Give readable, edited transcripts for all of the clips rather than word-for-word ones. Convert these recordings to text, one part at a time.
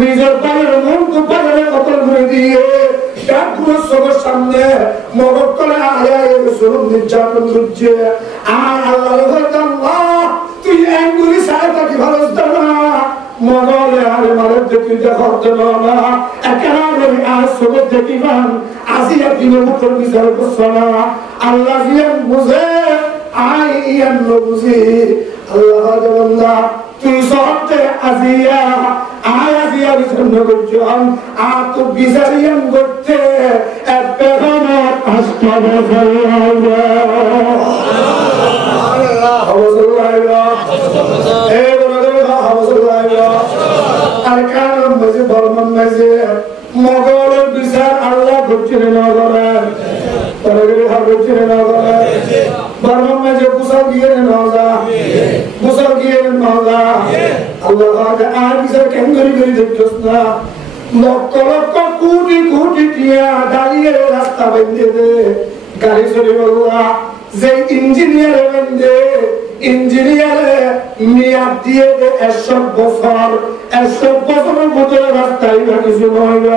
নিজের পায়ের মন তো পায়ে কতল করে দিয়ে ডাকুর চোখের সামনে মগজ করে আয় রসুল নির্যাতন করছে। আর আল্লাহ তুই একগুলি সাহেব তাকে ভালো না মগলে আর মারের দেখি দেখতে না একেবারে আর চোখে দেখিবান আজি একদিনের উপর বিচার করছ না। আল্লাহ বুঝে আই ইয়ান বুঝি আল্লাহ বন্দা তুই সবতে আজিয়া আয় আজিয়া বিচ্ছিন্ন করছো আর তো বিচারিয়ান করতে আর কারণ মাঝে বর্মন মাঝে মগলের বিচার আল্লাহ করছেন না করেন করছেন না করেন বর্মন মাঝে কুশল গিয়ে না কুশল গিয়ে না আল্লাহ আর বিচার কেন করে দেখছস না লক্ষ লক্ষ কোটি কোটি টিয়া দাঁড়িয়ে রাস্তা বেঁধে দে গাড়ি চলে বললা যে ইঞ্জিনিয়ার বেঁধে ইঞ্জিনিয়ারে মেয়াদ দিয়ে দে 100 বছর 100 বছরের ভিতরে রাস্তায় বা কিছু নইল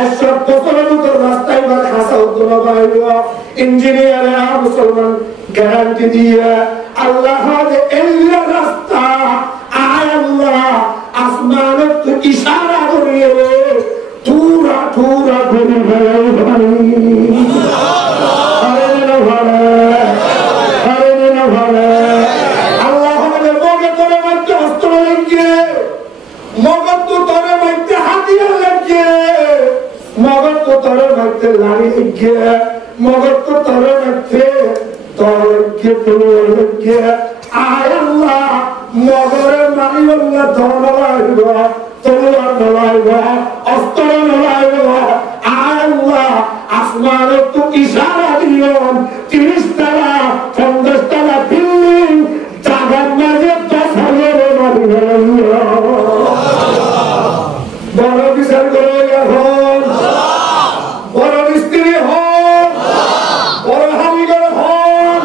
100 বছরের ভিতরে রাস্তায় বা খাসা হতো না পাইল ইঞ্জিনিয়ারে আর মুসলমান গ্যারান্টি দিয়ে আল্লাহ এল্লা রাস্তা আয় আল্লাহ আসমানত তো ইশারা করিয়ে থুরা থুরা করে মগজ তো তরে রাখছে আয় আল্লাহ মগরের মানি আল্লাহ ধন লাগব তলোয়ার নলাইব অস্ত্র নলাইব আয় আল্লাহ আসমানের তো ইশারা দিলেন 30 তলা 50 তলা বিল্ডিং জাগার মাঝে 10,000 মারি বড় বিচার করে এখন বড় মিস্ত্রি হন বড় হামিগার হন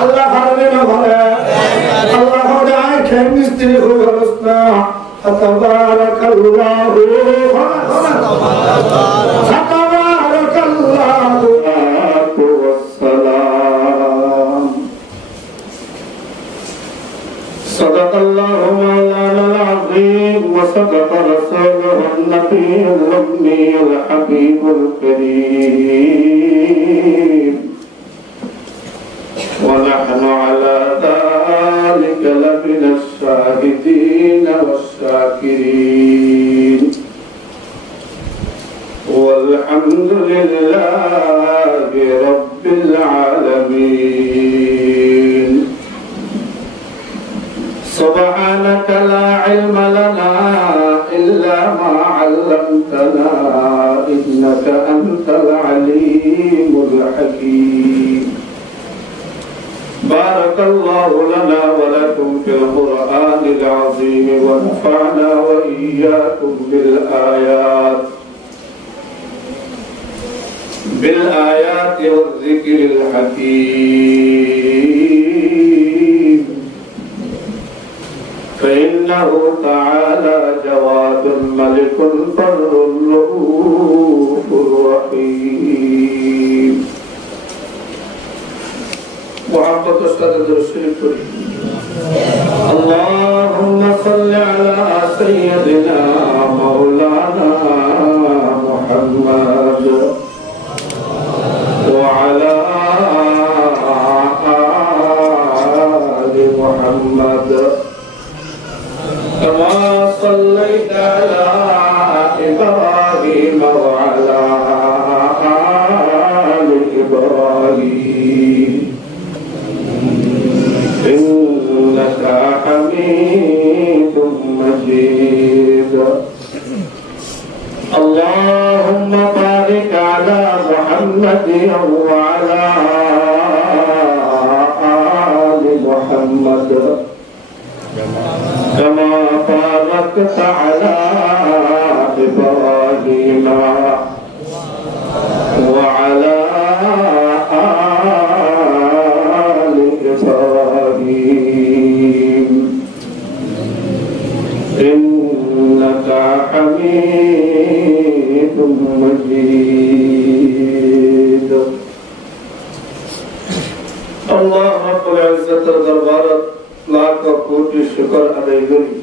আল্লাহ ভালো না ভালো আল্লাহ যায় খেয়ে মিস্ত্রি হয়ে গেল না তাবারাকাল্লাহু তাবারাকাল্লাহু ওয়াসসালাম সাদাকাল্লাহু মাওলানা আযীম ওয়া সাদাকা রাসূলুহু নবিয়্যুল উম্মিয়্যুল হাবিবুল কারীম ওয়া নাহনু আলা যালিকা লামিনাশ শাহিদিন ওয়াশ-শাকিরিন ওয়ালহামদুলিল্লাহি রাব্বিল আলামিন سبحانك لا علم لنا إلا ما علمتنا إنك أنت العليم الحكيم بارك الله لنا ولكم في القرآن العظيم ونفعنا وإياكم بالآيات والذكر الحكيم فإنه تعالى جواد ملك بر رؤوف رحيم محمد استاذ الشريف اللهم صل على سيدنا مولانا محمد وعلى آل محمد كما صليت على إبراهيم وعلى آل إبراهيم إنك حميد مجيد اللهم بارك على محمد وعلى آل محمد كما باركت على إبراهيم وعلى آل إبراهيم إنك حميد حميد مجيد الله رب العزة الدربار लाख कोटि शुक्र अदा करी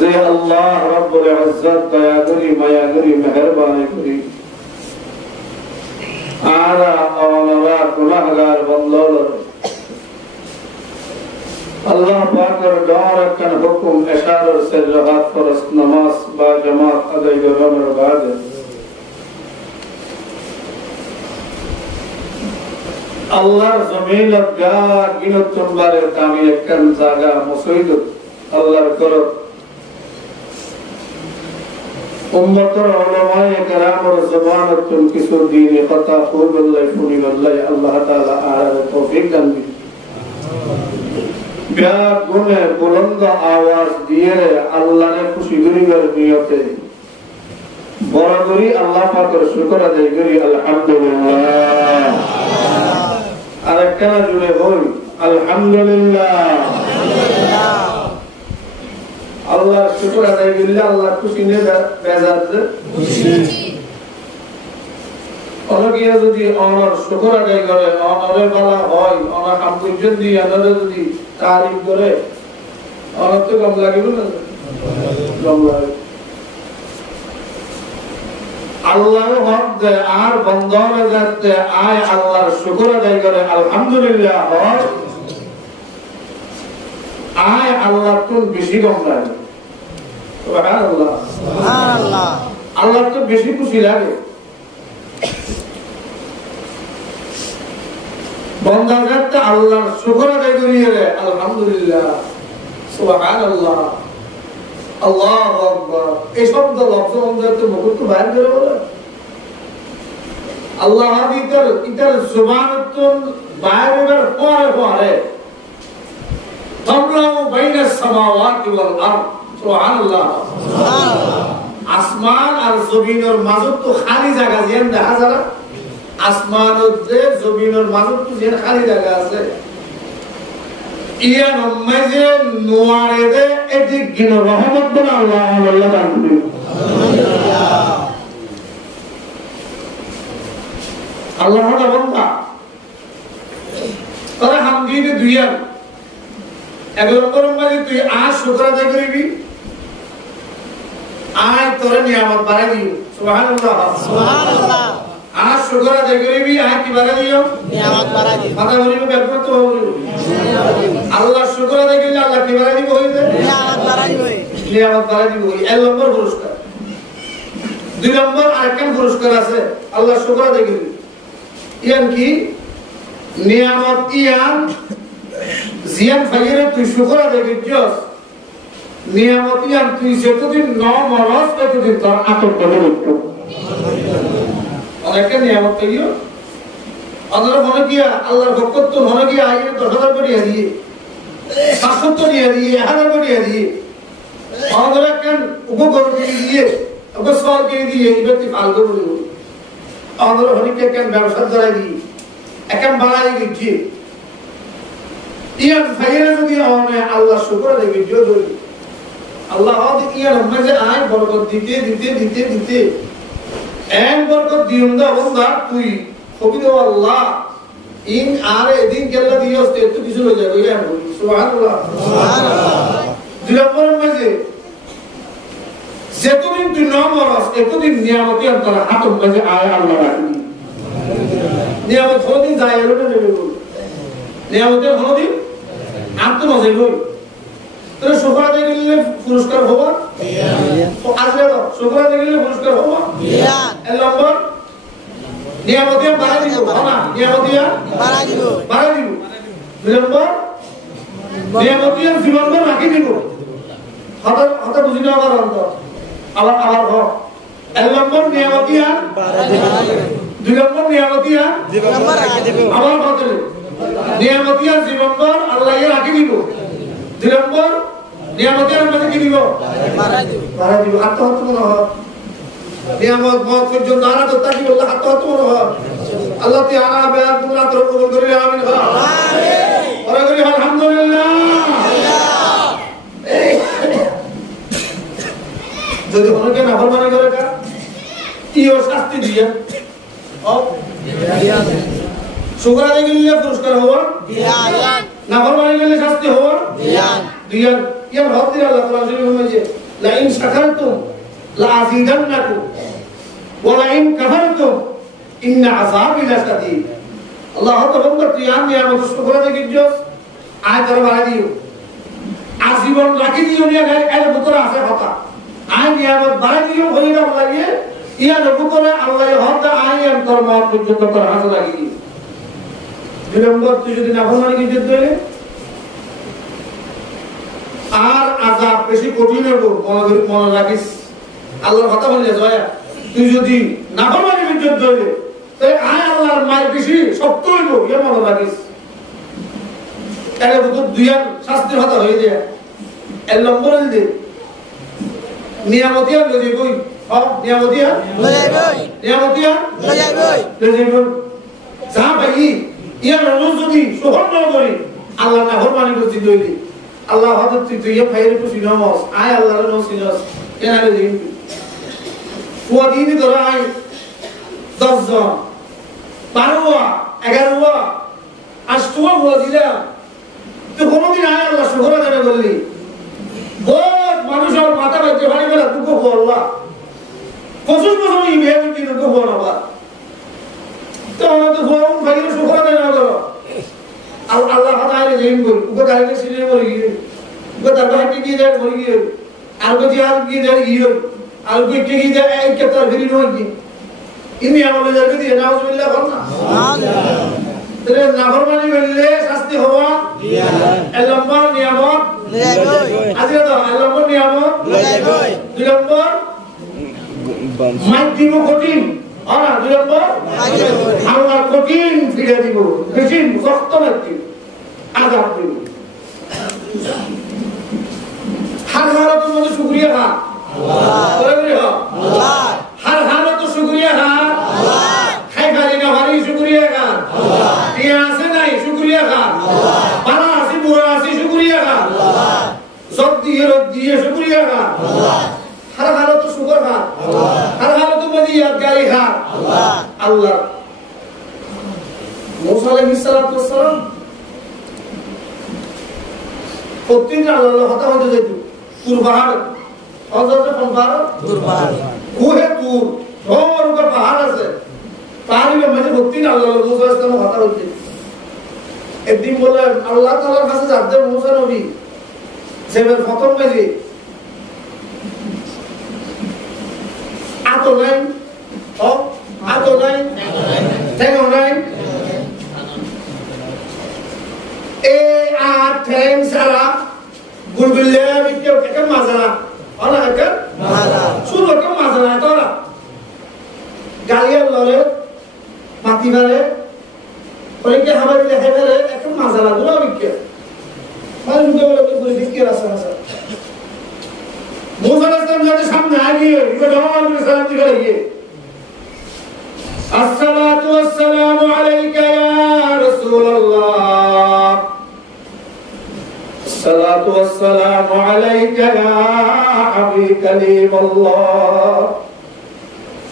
जे अल्लाह रब्बुल इज्जत दया करी माया करी मेहरबानी करी आरा औनरा गुनाहगार बंदों अल्लाह पाकर दौर कन हुक्म इशारा से राहत फरस नमाज बा जमात अदा करने बाद Allah जमीन लगा गिनत तुम्हारे तामी एकन जागा मुसईद अल्लाह करो उम्मतर उलमाए कराम और ज़बान तुम किसो दीन क़ता खूब अल्लाह फुनी अल्लाह अल्लाह ताला आरा तौफीक दन दी क्या गुने बुलंद आवाज दिए अल्लाह ने खुशी दुरी कर नियते बराबरी अल्लाह पाक का शुक्र अदा करी अल्हम्दुलिल्लाह अरकना जुड़े बोल अल्हम्दुलिल्लाह अल्लाह शुक्र अदा करी अल्लाह खुशी ने बेजार से और क्या जो दी ऑनर शुक्र अदा करे ऑनर वाला होय ऑनर हम कुछ दी ऑनर जो दी तारीफ करे ऑनर तो कम लगे ना कम लगे अल्लाह हक दे आर बंदों जाते आए अल्लाह शुक्र अदा करे अल्हम्दुलिल्लाह और आए अल्लाह तुम बेशी कम लगे सुभान अल्लाह अल्लाह तो बेशी खुशी लगे बंदा जाते अल्लाह शुक्र अदा करे अल्हम्दुलिल्लाह सुभान अल्लाह अल्लाह अकबर ये शब्द लफ्ज़ों अंदर तो मुकुट तो बाहर करे बोला अल्लाह इधर इधर ज़ुबान तो बाहर इधर फौरे तमला बैन समावाति वल अर्द सुभान अल्लाह आसमान और ज़मीन और माज़ूद तो खाली जगह जिन दहा जरा आसमान और ज़मीन और माज़ूद तो जिन खाली जगह से इया नम्मजे नुआरे दे एदी गिन रहमत बना अल्लाह वल्लाह ताकि अल्लाह का बंदा तोरा हम दी ने दुनिया अगर ऊपर में तू आज शुक्र अदा करेगी आज तोरे नियामत बारे दी सुभान अल्लाह आज शुक्र अदा करेगी आज की बारे दियो नियामत बारे दी माता बोली में बेहतर तो अल्लाह शुक्र अदा करेगी अल्लाह की बारे दी होई दे नियामत बारे दी होई एक नंबर पुरस्कार दुई नंबर आरकान पुरस्कार আছে अल्लाह शुक्र अदा करेगी यान की नियामत यान जियान फकीर तू शुक्र अदा करियोस नियामत यान तू যতদিন ন মরস ততদিন তোর আতর বলে উঠতো অনেকটা নিয়ামত পেয়েও আল্লাহর মনে গিয়া আল্লাহর ভক্ত তো মনে গিয়া আইয়ে 10,000 কোটি দিয়ে 700 কোটি দিয়ে 1000 কোটি দিয়ে আমাদের কেন উপকর দিয়ে উপসল দিয়ে ইবতি ফালতু বলি আমাদের হনিকে কেন ব্যবসা ধরে দি একম বাড়াই গিয়ে ইয়ান ফাইরে যদি আমরা আল্লাহ শুকর দেবে যদি আল্লাহ হদ ইয়ান মজে আয় বরকত দিতে এক বরকত দিউন্দা বন্ধা তুই কবি দো আল্লাহ ইন আরে এদিন কেল্লা দিওস তে তো কিছু হয়ে যাবে ইয়ান সুবহানাল্লাহ দিলাম মজে যেতদিন তুই নাম মরস এতদিন নিয়ামতি অন্তর হাতম মজে আয় আল্লাহ রাখি নিয়ামত হদি যায় এলো না দেবে নিয়ামতের হদি আত্ম মজে গই তোর শুকর দিলে পুরস্কার হবা তো আজকে তো শুকর দিলে পুরস্কার হবা এক নম্বর নিয়ামতিয়া বাড়া দিব না নিয়ামতিয়া বাড়া দিব দুই নম্বর নিয়ামতিয়া জীবন রাখি দিব হঠাৎ বুঝি না আবার অন্তর আবার হ এক নম্বর নিয়ামতিয়া দুই নম্বর নিয়ামতিয়া আবার বদলে নিয়ামতিয়া জীবন আল্লাহ রাখি দিব দুই নম্বর নিয়ামতের মধ্যে কি দিব বাড়া দিব হাত হাত মনে হয় নিয়ামত মত পর্যন্ত আনা তো তাকি আল্লাহ হাত হাত মনে হয় আল্লাহ তে আনা বেয়াত তোমরা তো কবুল করে আমিন আমিন ওরে করি আলহামদুলিল্লাহ যদি অনেকে নাফরমানি করে কা ইও শাস্তি দিয়ে শুকরানি গেলে পুরস্কার হওয়া নাফরমানি গেলে শাস্তি হওয়া দিয়া ইয়ার হক দিয়ে আল্লাহ কোরআন শরীফে বলেছে লা ইন শাকারতুম লা আযীদান্নাকুম ওয়া লা ইন কাফারতুম ইন্না আযাবি লাশাদীদ আল্লাহ তাআলা তুই আমি আমার শুকরানি গিজস আয় তোর বাড়ি দিও আজীবন রাখি দিও নিয়া এর ভিতরে আছে কথা আয় নিয়ামত বাড়ি দিও হইরাম লাগিয়ে ইয়ার ভিতরে আল্লাহ হক আয় এর তোর মত পর্যন্ত তোর হাত লাগিয়ে দুই নম্বর তুই যদি নাফরমানি গিজস দিলে আর আযাব বেশি কঠিন হবে মনে রাখিস আল্লাহর কথা বললে জয়া তুই যদি নাফরমানি গিজস দিলে তাই আয় আল্লাহর মায়ের বেশি শক্ত হইব ইয়া মনে রাখিস এর ভিতর দুইয়ার শাস্তির কথা হয়ে যায় এর নম্বর দে নিয়ামতিয়া লজে বই হক নিয়ামতিয়া লজে বই নিয়ামতিয়া লজে বই যা ভাই ইয়ার রোজ যদি সোহন না করি আল্লাহ না ফরমানি করতে দইলি আল্লাহ হযরত তুই ইয়া ফাইরে খুশি নামাজ আয় আল্লাহর নসিনাস এনারে দিন ফুয়াদিনি ধরা আয় 10 জন 12 11 8 ফুয়াদিলা তো কোনদিন আয় আল্লাহ শুকর আদায় করলি বহুত মানুষের মাথা বাইতে ভারী বেলা দুঃখ হো আল্লাহ 25 বছর এই মেয়ে কি দুঃখ হো না তো আমরা তো ফোন ভারী শুকর আদায় না করো আল্লাহ হাতায় যেইন বল উকে গাড়িতে সিনে মরি গিয়ে উকে দরবারে কি যায় মরি গিয়ে আর কো জিহাদ কি যায় গিয়ে আর কো কি যায় এই কেতার ফিরি নয় কি ইনি আমলে যাবে দিয়ে নাউজুবিল্লাহ বলনা সুবহানাল্লাহ তেরে নাফরমানি করলে শাস্তি হওয়া নম্বর নিয়ামত আজিরা দাও নম্বর নিয়ামত দুই নম্বর মাইক দিব কঠিন আর দুই নম্বর আল্লাহ কঠিন ফিরে দিব বেশি শক্ত লাগবে আযাব দিব হর হালত মধ্যে শুকরিয়া খা আল্লাহ হর হালত শুকরিয়া খা আল্লাহ খাই খালি না ভারী শুকরিয়া খা আল্লাহ দিয়া আছে নাই শুকরিয়া খা আল্লাহ বালা আছে বুড়া আছে শুকরিয়া খা আল্লাহ সব দিয়ে শুকরিয়া খা আল্লাহ হর হালত শুকর খা আল্লাহ হর হালত মধ্যে ইয়াদগারি খা আল্লাহ আল্লাহ মুসা আলাইহিস সালাম প্রতিদিন আল্লাহ হতা হতে যেত তুর পাহাড় অজর কোন পাহাড় তুর পাহাড় কোহে তুর ওর উপর পাহাড় আছে পাহাড়ের মধ্যে প্রতিদিন আল্লাহ মুসা আলাইহিস সালাম হতা হতে একদিন বললেন আল্লাহ তাআলার কাছে যাতে মুসা নবী সেবার প্রথম মাঝে আতো নাই ও আতো নাই ঠেঙ্গো নাই এ আ ঠেং সারা গুলগুলে বিকে কে মাজারা ওলা কে মাজারা শুরু কে মাজারা তোরা গালিয়ার লরে মাটি মারে ওইকে হামারে হেবেরে এক মাজারা দুরা বিকে মানে মুখে বলে তো পুরো বিকে রাস্তা আছে মুসা রাস্তার যাতে সামনে আগিয়ে ইকো জওয়ান করে সালাম দিলে গিয়ে আসসালাতু ওয়াসসালামু আলাইকা ইয়া রাসূলুল্লাহ الصلاة والسلام عليك يا حبيب كليم الله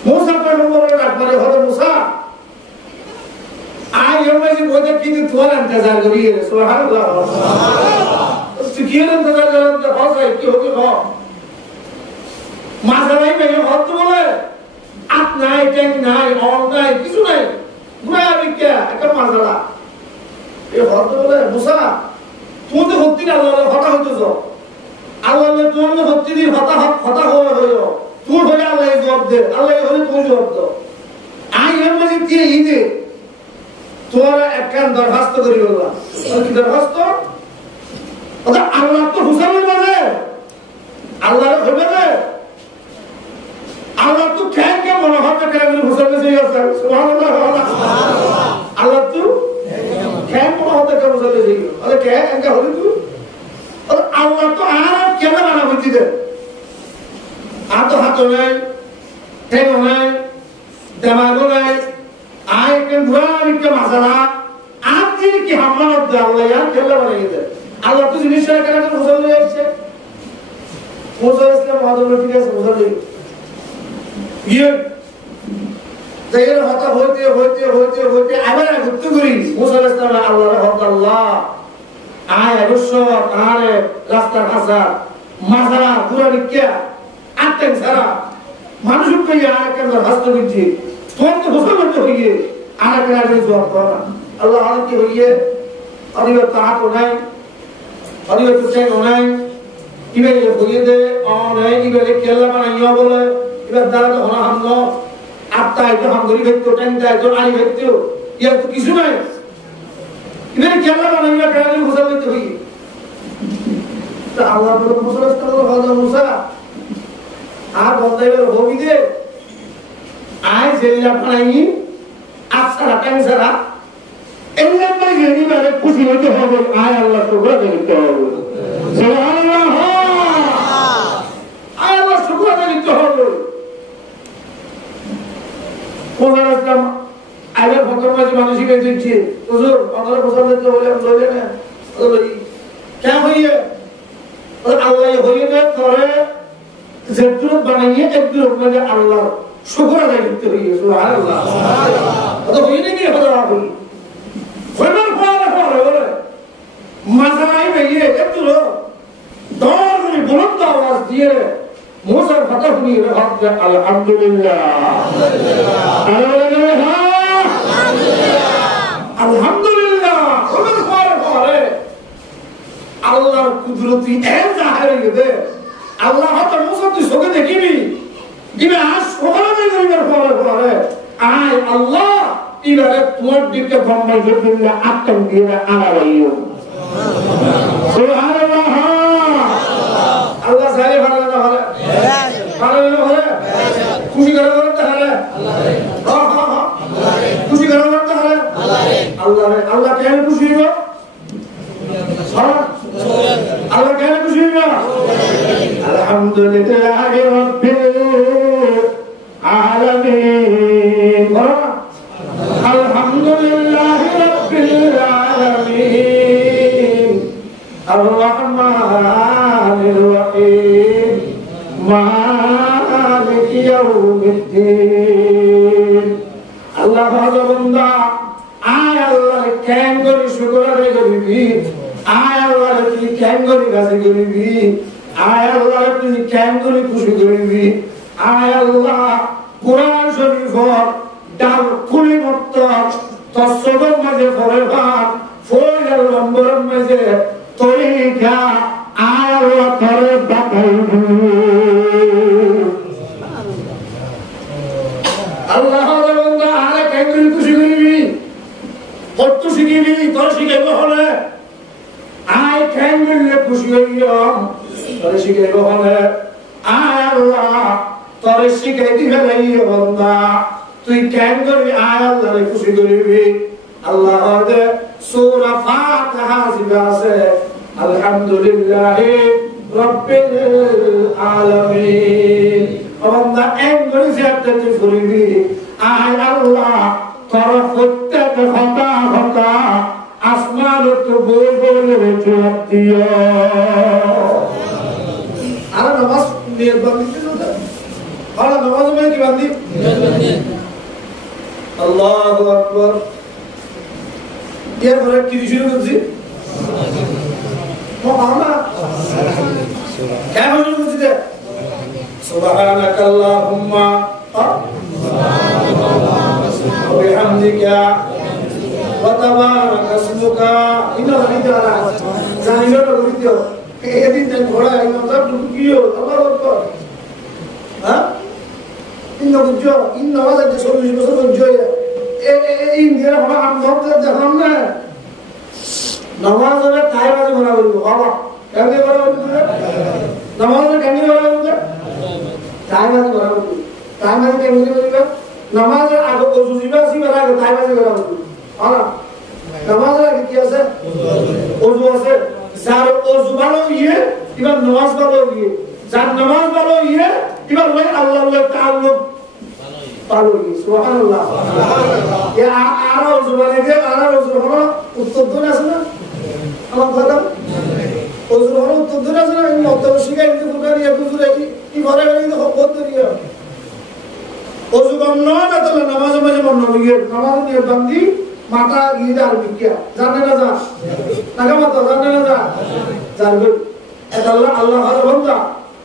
موسى پیغمبر اکبر حضرت موسى آج ہم میں سے بہت کی تھوڑا انتظار کریے سبحان اللہ سکیر انتظار کرنے کے بہت ہے کی ہوگی ہو মাঝারাই মেয়ে হত বলে আত নাই ট্যাং নাই অন নাই কিছু নাই গুড়া বিকে একটা মাঝারা এই হত বলে মুসা তুমি তো ভক্তি আল্লাহর হতা হইতেছ আল্লাহর তুমি ভক্তি দি হতা হইও তুই হলে আল্লাহ জবাব দে আল্লাহ হলে তুমি জবাব দাও আই এর মাঝে কি ইদে তোরা একখান দরখাস্ত করি বললা কি দরখাস্ত ওটা আল্লাহ তো হুসাইন বলে আল্লাহর হবে না আল্লাহ তো কেন কেন মনে হতে কেন হুসাইন সেই আছে সুবহানাল্লাহ সুবহানাল্লাহ আল্লাহ তো কেন মনে হতে কেন হুসাইন সেই আরে কে একা হলি তুই আর আল্লাহ তো আর কেন বানা হইতি দে হাত নাই ঠেং নাই দেমাগ নাই আয় কেন বুড়ার কে মাসালা আপনি কি হামলাত দে আল্লাহ আর কেলা বানাই দে আল্লাহ তো জিনিস কেন হুসাইন হইছে মুসা ইসলাম আদমের ঠিক আছে মুসা লই গিয়ে তাইয়ের হতা হইতে হইতে হইতে হইতে আবার ঘুরতে করি মুসা ইসলাম আল্লাহর হক আল্লাহ আয় অবশ্য আরে রাস্তা কাঁচা মাথারা পুরা নিকিয়া আটটেন সারা মানুষের কইয়া আর কেন হাসতে দিচ্ছি তোমার তো গোসল করতে হইয়ে আর কেন আগে জবাব করা আল্লাহ আর কি হইয়ে অনিবার তাহাত নাই অনিবার তো চাই নাই ইবেলে হইয়ে দে অনেক ইবেলে কেল্লা বানাইয়া বলে এবার দ্বারা তো হনা হামল আত্মা একটু হামগরি ভেত্ত টেনটা একটু আড়ি ভেত্ত ইয়ার তো কিছু নাই ইবেলে কেল্লা বানাইয়া কেন গোসল করতে হইয়ে তা আল্লাহ বলে মুসা ইসলাম মুসা আর বন্দাইবার হবি দে আয় জেলা পানাই আছারা টাইমসারা এমন ভাই গেনি মানে খুশি হতে হবে আয় আল্লাহ শুকর করতে হবে সুবহানাল্লাহ আয় আল্লাহ শুকর করতে হবে কোরআন ইসলাম আইবার ফতোয়া মানুষই কে দিচ্ছে হুজুর আমরা পছন্দ করতে বলে লইলে না ওই কেন হইয়ে আল্লাহ হইয়ে না করে যেটুকু বানাইয়ে একদম মানে আল্লাহ শুকর আদায় করতে হইয়ে সুবহানাল্লাহ তো হইয়ে নাকি হলো আপনি হইবার পরে বলে মাথায় বেরিয়ে একটু দর করে বুলন্দ আওয়াজ দিয়ে মুসার কথা শুনিয়ে হক আলহামদুলিল্লাহ আলহামদুলিল্লাহ হইবার পরে আল্লাহর কুদরতি এত জাহির হয়ে গেছে আল্লাহ হয়তো মুসা তুই চোখে দেখিবি দিবে আজ ওখানে করিবার পরে আয় আল্লাহ এবারে তোমার দিকে ব্রহ্মাই জন্য আত্ম দিয়ে আড়াইও সুবহানাল্লাহ আল্লাহ সারে ভালো না ভালো ভালো ভালো খুশি করে করতে হবে আল্লাহ খুশি করে করতে হবে আল্লাহ আল্লাহ কেন খুশি হবে আল্লাহ কেন খুশি হবে আলহামদুলিল্লাহ রাব্বিল আলামিন আলহামদুলিল্লাহ রাব্বিল আলামিন আর-রহমানির রহিম মালিকি ইয়াউমিদ্দিন আল্লাহ বান্দা আয় আল্লাহ কেন করে শুকর আদায় করবি আয় আল্লাহ তুই কেন করে কাছে করবি আয় আল্লাহ তুই কেন করে খুশি করবি আয় আল্লাহ কুরআন শরীফর ডাল কুলি মত তসদর মাঝে পড়ে ভাত ফয়ল নম্বরের মাঝে তরিকা আয় আল্লাহ করে বাতাইবি আল্লাহ বান্দা আরে কেন করে খুশি করবি কত শিখিবি তোর শিখাইব হলে আয় কেন করে খুশি হইয়া তোর শিখাইব হলে আয় আল্লাহ তোর শিখাই দিবে লাইয়ে বান্দা তুই কেন করবি আয় আল্লাহরে খুশি করবি আল্লাহ দে সূরা ফাতিহা জিবা আছে আলহামদুলিল্লাহি রাব্বিল আলামিন বান্দা এক করে যেতে তুই করবি আয় আল্লাহ তোর প্রত্যেক কথা আসমান তো বই বলে রেখে দিও আর নামাজ নিয়ে বাঁধতে না আর নামাজ में কি বাঁধি আল্লাহু আকবার এর পরে কি শুরু করছি মামা কেমন শুরু করছি সুবহানাক আল্লাহুম্মা ওয়া বিহামদিকা ওয়া তাবারাক ইসমুকা ইন্না লিল্লাহি জানিলো তো করিও এদিন দেন ঘোড়া ইন্না সব ঢুকিও আল্লাহু আকবার হ্যাঁ ইন্না বুঝো ইন্না ওয়াজা যে 40 বছর বুঝো ইন্ডিয়া হলো আমদের জাহান না নামাজ হলে তাই বাজে ভরা বলবো বাবা কেমনে ভরা বলবো নামাজ হলে কেমনে ভরা বলবো তাই বাজে ভরা বলবো তাই বাজে কেমনে বলবো নামাজের আগে ওযু জিবাসি ভরা আগে তাই বাজে ভরা বলবো আলা নামাজের আগে কি আছে ওযু আছে যার ওযু ভালো ইয়ে এবার নামাজ ভালো ইয়ে যার নামাজ ভালো ইয়ে এবার ওই আল্লাহর তাআল্লুক ভালো ইয়ে সুবহানাল্লাহ এ আর ওযু মানে যে আর ওযু হলো উত্তর আছে না আমার কথা ওজুর হলো উত্তর ধরে আছে না মক্তব্য শিখাই দিতে ফুলকারি এক ওজুর কি ঘরে বেরিয়ে তো খবর ধরিয়া ওজু বন্ধ না তো নামাজ মাঝে বন্ধ হয়ে নামাজ নিয়ে বান্দি মাথা গিয়ে আর বিকিয়া জানে না যা নাকা মাথা জানে না যা জানবে এটা আল্লাহ আল্লাহ বান্দা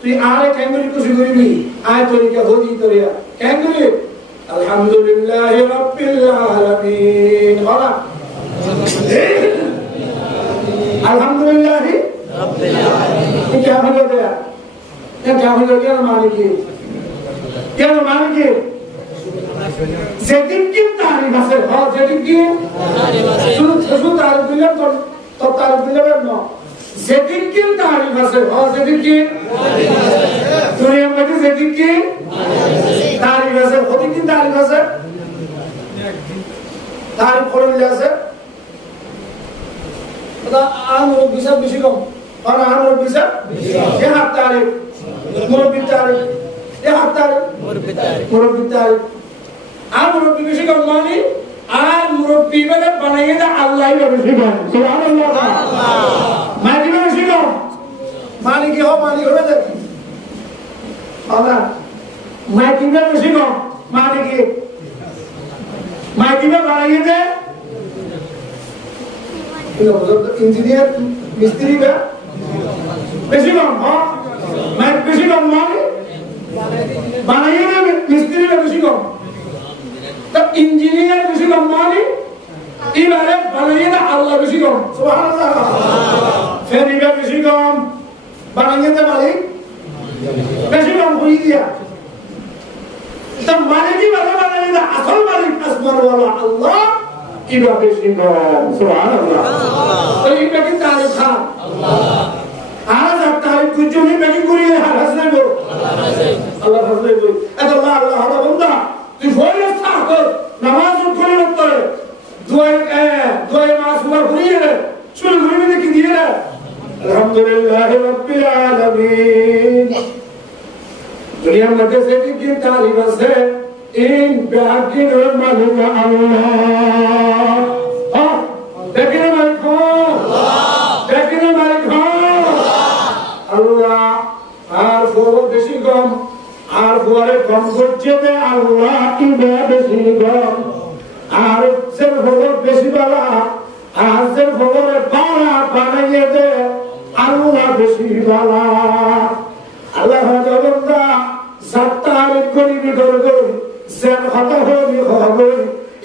তুই আরে কেমন খুশি করিবি আয় তরিকা হদি তরিয়া কেন করি আলহামদুলিল্লাহ রাব্বিল আলামিন বলা আলহামদুলিল্লাহ রাব্বিল আলামিন क्या हो गया क्या हो गया मालिक क्या मालिक যেদিন কি তারিখ আছে হ্যাঁ যেদিন কি তারিখ আছে শুধু তারিখ দিলে তো তারিখ দিলে না যেদিন কি তারিখ আছে হ্যাঁ যেদিন কি তারিখ আছে দুনিয়ার মধ্যে যেদিন কি তারিখ আছে ওদিন কি তারিখ আছে তারিখ পড়ে আছে এটা আমার বিচার বেশি কম আর আমার বিচার বেশি হাত তারিখ মুরব্বি তারিখ হাত তারিখ মুরব্বি তারিখ আর মুরব্বি বেশি কম মানে আর মুরব্বি মানে বানাইয়ে দা আল্লাহই বেশি কম সুবহানাল্লাহ মালিক বেশি কম মালিক হবে দেখি আল্লাহ মালিক বেশি কম মালিক বানাইয়ে দে ইঞ্জিনিয়ার মিস্ত্রি বেশি কম হ্যাঁ মালিক বেশি কম মানে বানাইয়ে দে মিস্ত্রি বেশি কম तो इंजीनियर बेशी कम मानी इबारे बनाइए ना अल्लाह बेशी कम सुभान अल्लाह फिर इबारे बेशी कम बनाइए ना मालिक बेशी कम हुई दिया तो मालिक ही बनाइए ना असल मालिक असमान वाला अल्लाह इबारे बेशी कम सुभान अल्लाह तो इबारे की तारीफ खान आज आप तारीफ कुछ जो नहीं बैठी पूरी है हंसने को अल्लाह हंसने को अल्लाह अल्लाह अल्लाह बंदा তুই ফোনে থাক নামাজ পড়ে নতরে দুয়ে মাস ওয়ার ঘুরিয়ে শুরু ঘুরিয়ে দেখি দিয়ে আলহামদুলিল্লাহ রাব্বিল আলামিন দুনিয়ার মধ্যে যেটি কি তারিফ আছে ইন বাকির মালিক আল্লাহ হ্যাঁ দেখেন মালিক আল্লাহ দেখেন মালিক আল্লাহ আর ফোর বেশি কম আর পরে কম করছে যে আল্লাহ ইবা বেশি কম আর যে খবর বেশি বালা আর যে খবরে বালা বানাইয়ে দে আল্লাহ বেশি বালা আল্লাহ জগন্না সাত্তার করিবি করবে সেন হতা হবি হবে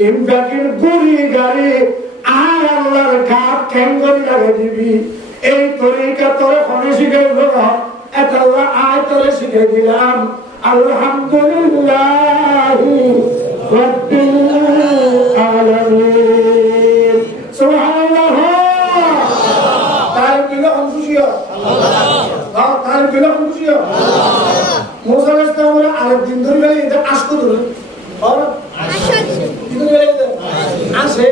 ইমদাকির গুরি গাড়ি আর আল্লাহর কাপ কেঙ্গরি লাগে দিবি এই তরিকা তোরে ফোনে শিখাই দেবো এটা আল্লাহ আয় তোরে শিখাই দিলাম আলহামদুলিল্লাহ রাব্বিল আলামিন সুবহানাল্লাহ তার বিলে খুশিয়া আল্লাহ তার বিলে খুশিয়া মুসা আলাইহিস সালামের আরেকদিন ধরে এটা আশকো ধরে আর আশা কি ধরে এটা আসে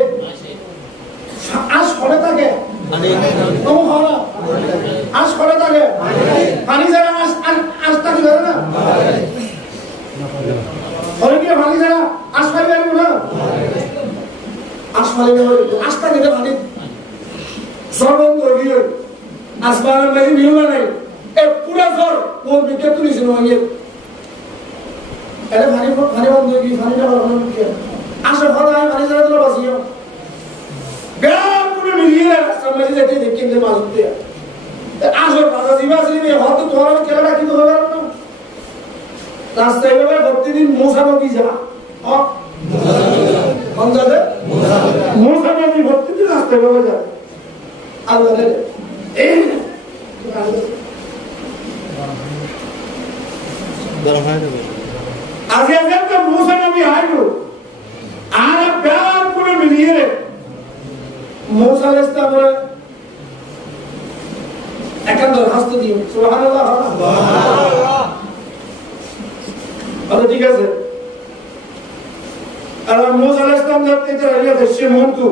আশ করে থাকে ও হরা আশ করে থাকে পানি যারা আশ থাকে ধরে না ওরে কি পানি যারা আশ পাইবে না আশ পাইবে আশ থাকে না পানি সর্বঙ্গ গিয়ে আসমানের মধ্যে মিলনা নাই এ পুরো ঘর ও বিকে তুলিস না ইয়ে আরে পানি বন্ধ কি পানিটা বন্ধ কি আসে হঠাৎ পানি যারা তোরা বাসিও গাম পুরো মিলিয়ে সমাজে যেতে দেখেন যে মাছ উঠতে আসর বাজা দিবাসি মে হয়তো তোমার খেলাটা কিন্তু হবে না রাস্তায় ভাবে প্রতিদিন মুসা নদী যা কোন যাবে মুসা নদী প্রতিদিন রাস্তায় ভাবে যা আল্লাহ রে এই আজকে তো মুসা নবী আইলো আর গাম পুরো মিলিয়ে মুসা আলাইহিস সালাম একান্ত হাসত দিও সুবহানাল্লাহ সুবহানাল্লাহ আচ্ছা ঠিক আছে আর মুসা আলাইহিস সালাম যখন এটা দেশে মন্তু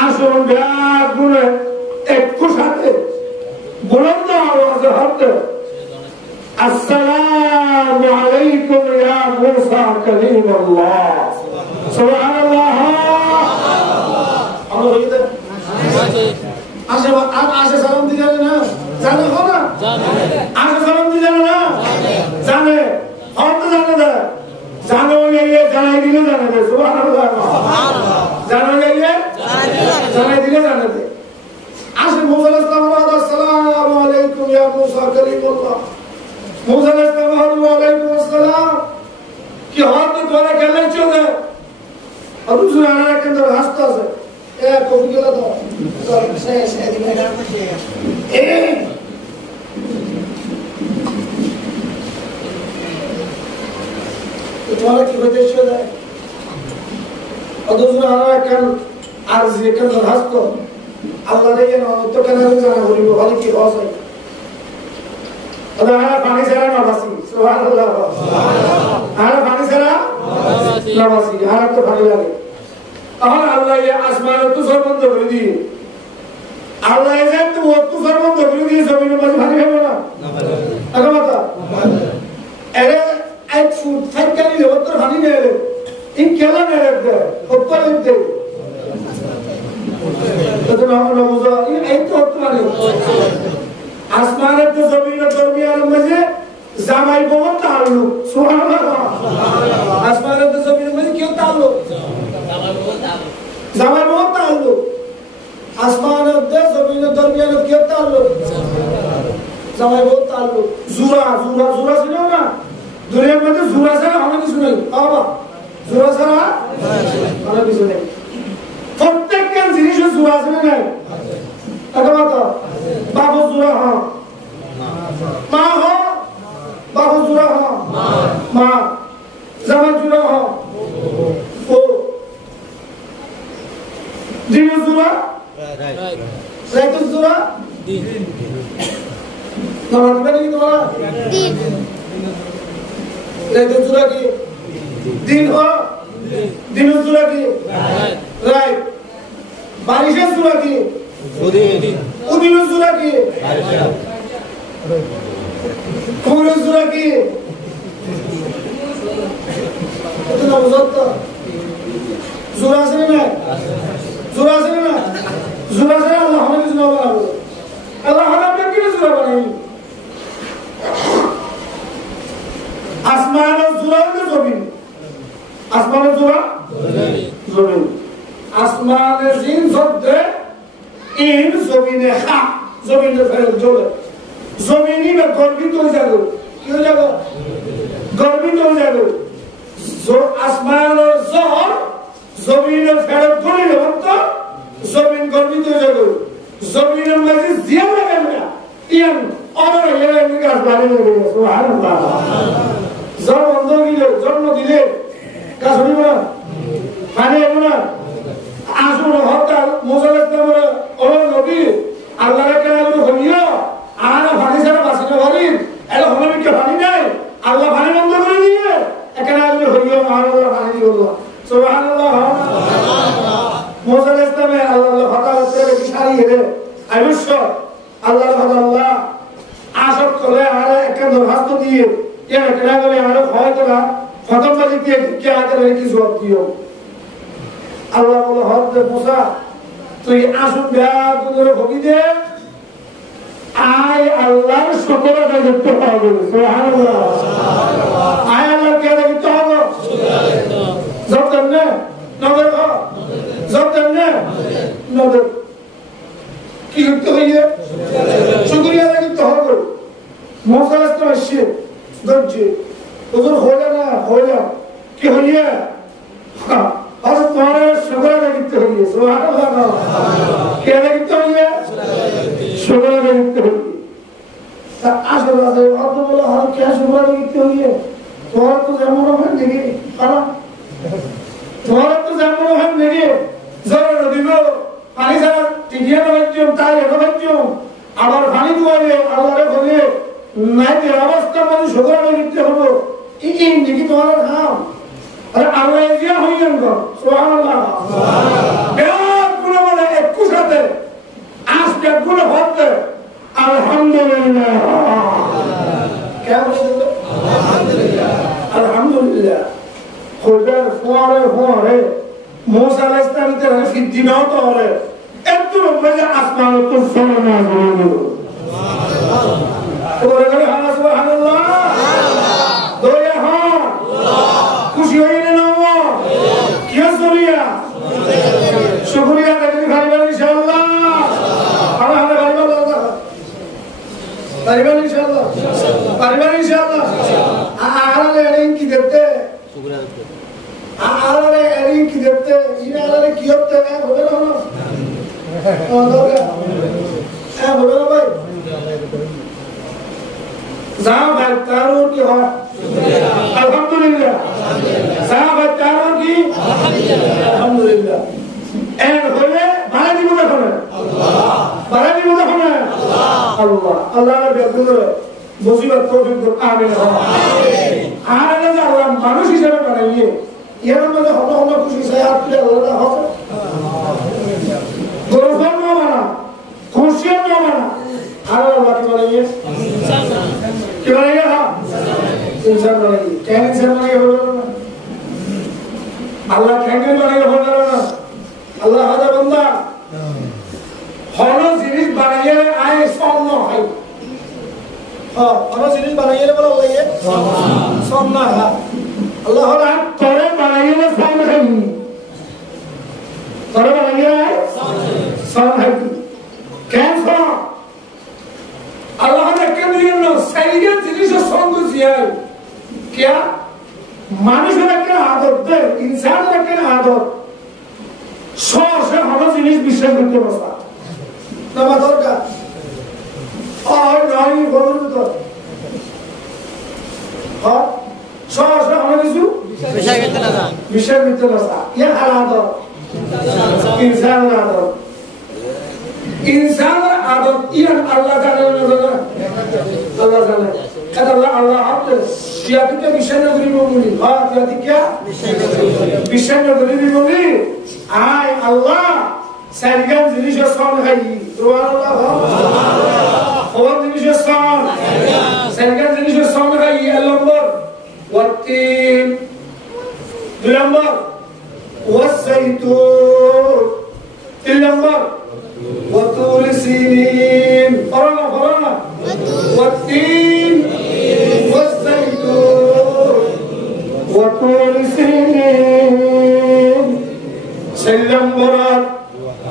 আসল ব্যাগ গুলো একটু সাথে বুলন্দ আওয়াজে হাতে আসসালামু আলাইকুম ইয়া মুসা কালিমুল্লাহ সুবহানাল্লাহ আল্লাহ আসে সালাম দিয়ে জানে না জানে না আসে সালাম দিয়ে জানে না জানে হয়তো জানে না জানো গিয়ে জানাই দিলে জানে না সুবহানাল্লাহ জানো গিয়ে জানাই দিলে জানে না আসে মুসা আলাইহিস সালাম আসসালামু আলাইকুম ইয়া মুসা কালিমুল্লাহ মুসা আলাইহিস সালাম ওয়া আলাইকুম আসসালাম কি হয়তো করে গেলে চলে আর হুজুর আনারা কেন হাসতে আছে এ কবি গেল তো সে দিবে এ তোমার কি হতে চলে আর হুজুর আনারা কেন আর যে কেন হাসতো আল্লাহ রে যেন তো কেন জানা বলিব ভালো কি হয় আল্লাহ পানি ছাড়া না বাসি সুবহানাল্লাহ আর পানি ছাড়া না বাসি আর তো ভালো লাগে আর আল্লাহ এই আসমান তো সর্বন্ত করে দিয়ে আল্লাহ এই যে তো তো সর্বন্ত করে দিয়ে জমিনের মাঝে ভারী হবে না আগা মাতা এর এক ফুট ফাইকারি লে ওতর ভারী নেই ইন কেলা নেই রে ওতর ইনতে তো না না বুঝা এই তো ওতর মানে আসমানের তো জমিনের দরমিয়ানের মাঝে জামাই বহুত তাল্লুক সুবহানাল্লাহ আসমানের তো জমিনের মাঝে কি তাল্লুক জামাই বহুত তাল্লুক আসমানের তো জমিনের দরমিয়ানের কি তাল্লুক জামাই বহুত তাল্লুক জুরা শুনো না দুনিয়ার মধ্যে জুরা ছাড়া অনেক কিছু নেই বাবা জুরা ছাড়া অনেক কিছু নেই প্রত্যেকটা জিনিসের জুরা আছে না নাই একটা কথা বাবু জুরা হ মা হ বাবু জুরা হ মা জামাই জুরা হ ও দিন জুরা রাইত জুরা দিন নামাজ পড়ে কি তোমরা দিন রাইত জুরা কি দিন হ দিন জুরা কি রাইট বারিশের জুরা কি উদিন জুরা কি কুমুরের জুরা কি কত না বুঝত জুরা আছে না জুরা আছে না জুরা আছে আল্লাহ আমাকে জুরা বানাবো আল্লাহ আমাকে কি জুরা বানাই আসমানের জুরা না জমিন আসমানের জুরা জমিন আসমানের জিন শব্দে ইন জমিনে খা জমিনে ফেরত চলে জমিনি বা গর্বিত হয়ে যাবে কি হয়ে যাবে গর্বিত হয়ে যাবে আসমানের জহর জমিনের ফেরত করে দেবেন তো জমিন গর্বিত হয়ে যাবে জমিনের মাঝে জিয়া লাগাবে না ইয়ান অনেক এলাকা গাছ বাড়ি হয়ে গেছে সুবহানাল্লাহ জল বন্ধ দিলে জন্ম দিলে গাছ হইব না পানি হইব না আসুন হরতাল মুসা ইসলামের ওর নবী আল্লাহর কেনা হইয়া আর পানি ছাড়া বাঁচাতে পারি এটা হবে কি পানি নাই আল্লাহ পানি বন্ধ করে দিয়ে এখানে আসবে হইয়া আর আল্লাহ পানি দিয়ে বললো সুবহানাল্লাহ মুসা ইসলামে আল্লাহ কথা হচ্ছে কি সারি হেরে অবশ্য আল্লাহ আল্লাহ আসর করে আর একটা দরখাস্ত দিয়ে কেনা করে আর হয় তোরা খতম বাজি দিয়ে কে আগে কি জবাব দিও আল্লাহ বলে হদ মুসা তুই আসুন ব্যাগ করে ভগি দে আয় আল্লাহর শুকর আদায় করতে হবে সুবহানাল্লাহ আয় আল্লাহর কি আদায় করতে হবে জব দেন না নজর জব দেন না নজর কি করতে হইয়ে শুকরিয়া আদায় করতে হবে মুসা আসতে আসছে দরজে ওদের হইলে না হইলে কি হইয়ে और तुम्हारे शुगर लगते होंगे सुभान अल्लाह क्या लगते होंगे शुगर लगते होंगे आशीर्वाद है और तो बोला और क्या शुगर लगते होंगे तुम्हारा तो जमूरा है नहीं खाना तुम्हारा तो जमूरा है नहीं जरूर दिलो पानी सारा टिकिया ना बच्चों तारे ना बच्चों आवार पानी दुआरे आवारे बोले नहीं तेरा अवस्था में शुगर लगते हो इकी निकी तुम्हारा काम अरे আল্লাহ এজিয়া হইলেন গো সুবহানাল্লাহ বেয়াত গুলো বলে 21 হাতে আজকে গুলো হতে আলহামদুলিল্লাহ কে বলে আলহামদুলিল্লাহ আলহামদুলিল্লাহ খোদার ফুয়ারে মুসা আলাইহিস সালাম তে ফিদিনা তো হরে এত ইয়াতুর উপরে আসমান তো সরনা হলো ওরে করে সুবহানাল্লাহ দোয়া হয় খুশি হয়ে নাও কি শুকরিয়া শুকরিয়া দেবেন ভাইবার ইনশাআল্লাহ আল্লাহ ভাইবার পারিবার ইনশাআল্লাহ পারিবার ইনশাআল্লাহ আরে এরিং কি দেখতে শুকরিয়া দেখতে আরে এরিং কি দেখতে ইনা আরে কি হতে হবে না ও দোয়া হবে না ভাই যাও ভাই তারও কি হয় আলহামদুলিল্লাহ যাও ভাই তারও কি আলহামদুলিল্লাহ এর হলে বাড়া দিব না আল্লাহ বাড়া দিব না আল্লাহ আল্লাহর বেদুরে মুসিবত তৌফিক দাও আমিন আমিন আর না আল্লাহ মানুষ হিসেবে বানাইয়ে এর মধ্যে হলো হলো খুশি চাই আপনি আল্লাহ হবে গরফর না মানা খুশি না মানা আর আল্লাহ কি বানাইয়ে কি বানাইয়ে इंसान बनाइए क्या इंसान बनाइए हो ना अल्लाह कैंगल बनाइए हो ना अल्लाह हज़ा बंदा हॉलो जिनिस बनाइए आए सोमना है हाँ हॉलो जिनिस बनाइए ना बोला ये सोमना है अल्लाह हॉलो तोरे बनाइए ना सोम है तोरे बनाइए सोम है कैंसा अल्लाह ने क्या दिया ना सही जिनिस सोम को दिया क्या মানুষের একটা আদত দেয় ইনসানের একটা আদত সহসে ভালো জিনিস বিশ্বাস করতে বসা না দরকার আর নাই বলুন তো হ্যাঁ সহসে ভালো কিছু বিশ্বাস করতে বসা ইয়া আদত ইনসানের আদত ইনসানের আদত ইয়ান আল্লাহ জানে না আল্লাহ জানে Allah Allah आपने सियाती के विषय में गरीब होंगी हाँ सियाती क्या विषय में गरीब होंगी आए अल्लाह सरगम जिनिस स्नान है रुआन अल्लाह और जिनिस स्नान सरगम जिनिस स्नान है ये नंबर वत्तीन नंबर वज़ैतून तीन नंबर वतूर सीनीन फराना वत्तीन وطور سنين سلم براد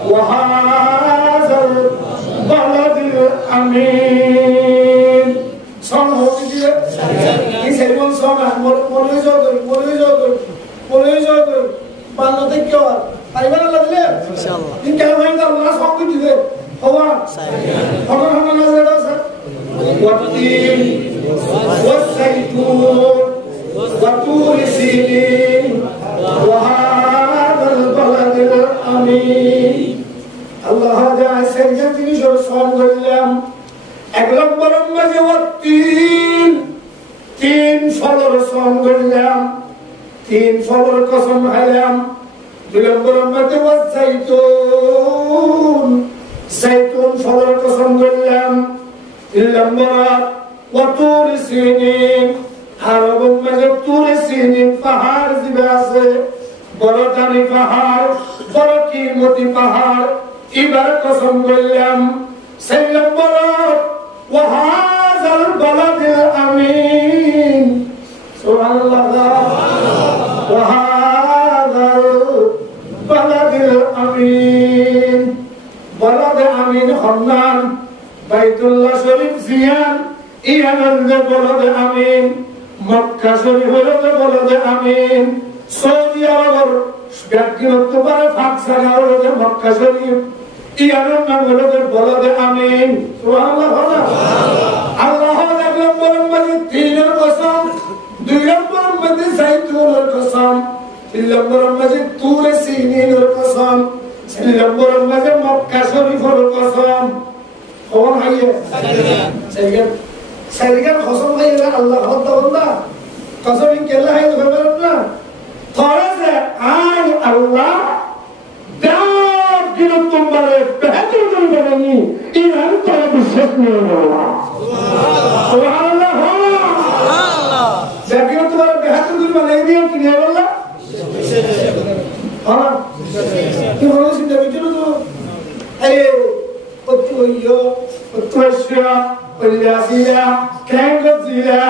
وهذا البلد الأمين صنع هو كده يسلمون صنع مولوي جوگر بالله تكيور أيوة الله دليل إن شاء الله إن كان هذا الله صنع كده هو هذا هم الناس والتين والزيتون وطور سينين وهذا البلد الأمين الله جاء سيدنا جرسون قلهم أقلب برمج والتين تين فلر صون قلهم تين فلر قسم حلهم أقلب برمج والزيتون زيتون فلر قسم قلهم إلا وطور سينين عرب مجد طور سينين پہاڑ زباسے برطانی پہاڑ برقیمتی پہاڑ ابر قسم گلیم سلم برات وهذا البلد الأمين سبحان الله وهذا البلد الأمين بلد أمين خنان بيت الله شريف زيان إيمان بلد أمين مكة شريف بلد أمين سعودي عرب ব্যক্তিগত ভাবে ফাঁকসাগা বলতে মক্কা শরীফ ইয়ারন নাম হলো বলদ আমিন সুবহানাল্লাহ আল্লাহ এক নম্বর মধ্যে তিনের কসম দুই নম্বর মধ্যে জাইতুনের কসম তিন নম্বর মধ্যে তুর সিনিনের কসম চার নম্বর মধ্যে মক্কা শরীফের কসম কোন হাইয়ে সাইগা কসম হাইয়ে আল্লাহ তাআলা কসম কেলা হাইয়ে খবর না थोड़े आय अल्लाह दाद गिरत तुम्हारे बेहतर तुम बनेंगी ईमान तो विश्वास नहीं होगा सुभान अल्लाह जब गिरत तुम्हारे बेहतर तुम बनेंगी कि नहीं बोला हाँ क्यों बोलो सिंह जब चलो तो अरे কেন জিয়া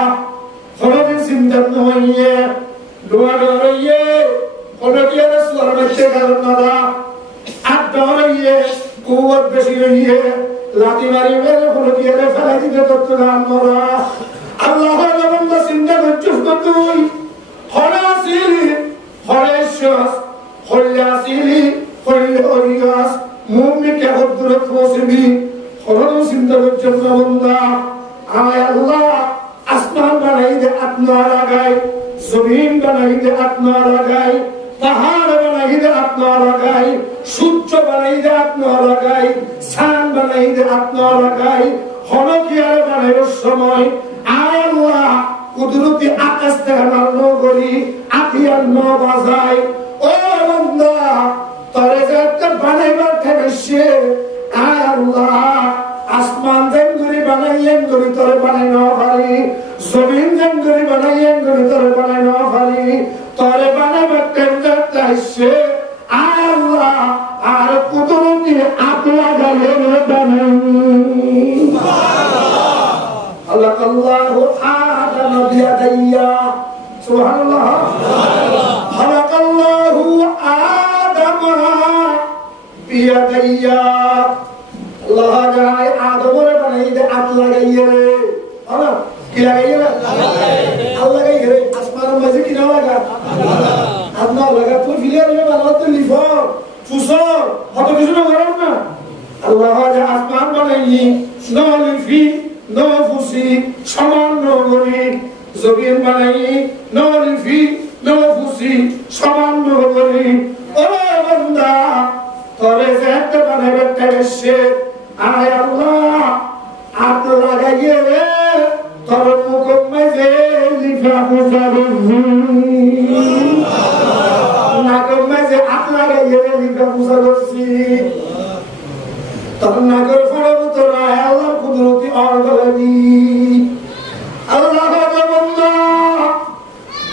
হলদি চিন্তা নইয়ে দোয়া ডরাইয়ে হলদিয়ার সুয়ার মধ্যে কারণ না আর ডরাইয়ে কুয়াত বেশি রইয়ে লাঠি মারি মেরে হলদিয়ারে ফেলাই দিতে তত্ত্ব গান মরা আল্লাহ বন্ধ চিন্তা করছিস তো তুই হরে আসিলি হরে শ্বাস হরে আসিলি হরে হরিয়াস মুম্মি কে হদ্দুরে পৌঁছবি হরণ চিন্তা করছেন না বন্ধা আয় আল্লাহ আসমান বানাই দে আপনার আগাই জমিন বানাই দে আপনার আগাই পাহাড় বানাই দে আপনার আগাই সূর্য বানাই দে আপনার আগাই চাঁদ বানাই দে আপনার আগাই হলকিয়ার বানাইর সময় আয় আল্লাহ কুদরতি আকাশ থেকে নাল্লো করি আখিয়ার ন বাজায় ও বন্ধা তরে যে একটা বানাইবার ঠেকেছে আয় আল্লাহ আসমান যেন করে বানাইয়েন করে তরে বানাই না পারি জমিন যেন করে বানাইয়েন করে তরে বানাই না পারি তরে বানাইবার টেন্ডার চাইছে আয় আল্লাহ আর কুদরতি আপলা গালে বানাই আল্লাহ আল্লাহু আদম বিয়াদাইয়া সুবহানাল্লাহ খালাকাল্লাহু আদম বিয়াদাইয়া আল্লাহ জানে আদমরে বানাই দে হাত লাগাইয়ে রে আল্লাহ কি লাগাইয়ে রে আল্লাহ লাগাইয়ে রে আসমানের মাঝে কি না লাগা আল্লাহ লাগা তো ফিলিয়ার মে বানাতে লিফর ফুসর কত কিছু না করেন না আল্লাহ যা আসমান বানাইনি নো লিফি নো ফুসি সমান নগরী জমিন বানাই নো লিফি নো ফুসি সমান নগরী ও বান্দা তরে যে একটা বানাইবে টেসে আয় আল্লাহ আত লাগাইয়ে রে তোর মুখম মাঝে লিফা ফুসাবি নাগম মাঝে আত লাগাইয়ে রে লিফা ফুসাবি তোর নাগর ফড়ব তোর আয় আল্লাহ কুদরতি অর্গলানি আল্লাহ বন্দা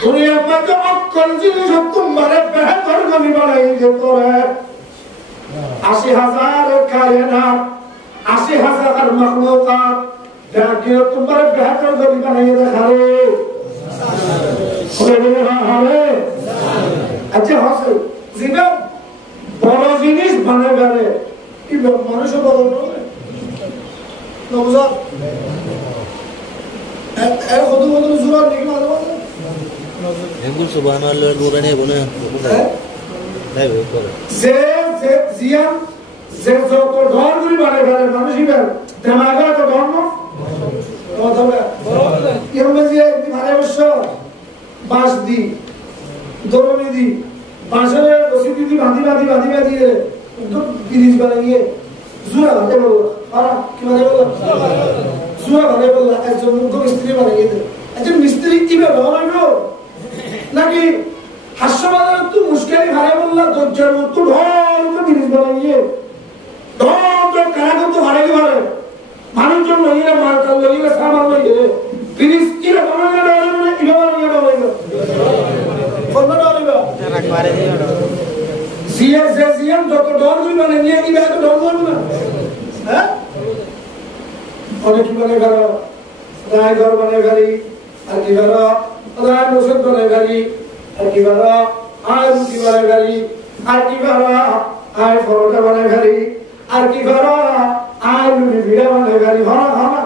দুনিয়ার মধ্যে অক্কল জিনিস তোমারে বেহতর গনি বানাই দে তোরে ৮০,০০০ কায়নাত ৮০,০০০ মখলুকাত যাকে তোমার বেহতর গনি বানাই দেখারে হবে আচ্ছা হাসে জিনা বড় জিনিস বানাবে কি মানুষ বড় নয় নবজা এর কত কত জোরা দেখি না একদম সুবহানাল্লাহ নুরানি বনে নাই করে যে জিয়াম যে যত ধর করি বাড়ে বাড়ে মানুষই বের দেমাগা তো ধর্ম অথবা এর মধ্যে একটি ভালো অবশ্য বাঁশ দি দরনি দি বাঁশের বসি দি বাঁধি তো ব্রিজ বানিয়ে জুরা ভাতে বলল আর কি মানে বলল জুরা ভাতে বলল একজন মুখ মিস্ত্রি বানিয়ে দে একজন মিস্ত্রি কিভাবে বানাইলো নাকি হাস্যবাজার তো মুশকিলই ভাই বললা দজ্জার মতো ঢল তো ব্রিজ বানিয়ে ঢল তো কারা তো ভাড়াই ভাড়ে মানুষজন লইয়ে মার্কাল লইয়ে সামান লইয়ে ব্রিজ কিভাবে বানাইলো মানে কিভাবে বানাইলো কোন ডালিবা রাখ মারে দিও জিয়াম যত ডর দুই মানে নিয়ে কি এত ডর মন না হ্যাঁ অনেক কি মানে গেল রায় ঘর মানে গাড়ি আর কি গেল রায় মসজিদ মানে গাড়ি আর কি গেল আয় কি মানে গাড়ি আর কি গেল আয় ফরটা মানে গাড়ি আর কি গেল আয় লুবি ভিড়া মানে গাড়ি হরা হরা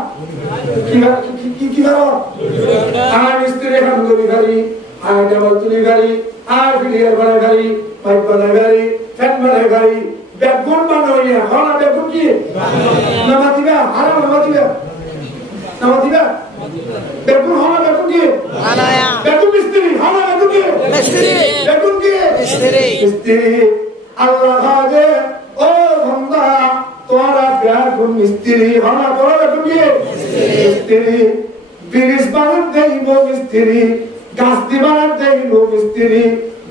কি গেল আয় মিস্ত্রি খান গলি গাড়ি আয় ডাবল তুলি গাড়ি আয় ফিলিয়ার মানে গাড়ি পাইপ বানা গাড়ি ফ্যান বানা গাড়ি বেগুন বানাইয়া হলা বেগুন কি নামাতিবা হারা নামাতিবা বেগুন হলা বেগুন কি বানায়া বেগুন মিস্ত্রি হলা বেগুন কি মিস্ত্রি বেগুন কি মিস্ত্রি আল্লাহ হাজে ও বান্দা তোরা বেগুন মিস্ত্রি হলা বড় বেগুন কি মিস্ত্রি ব্রিজ বানাতে দেব মিস্ত্রি গাছ দিবার দেব মিস্ত্রি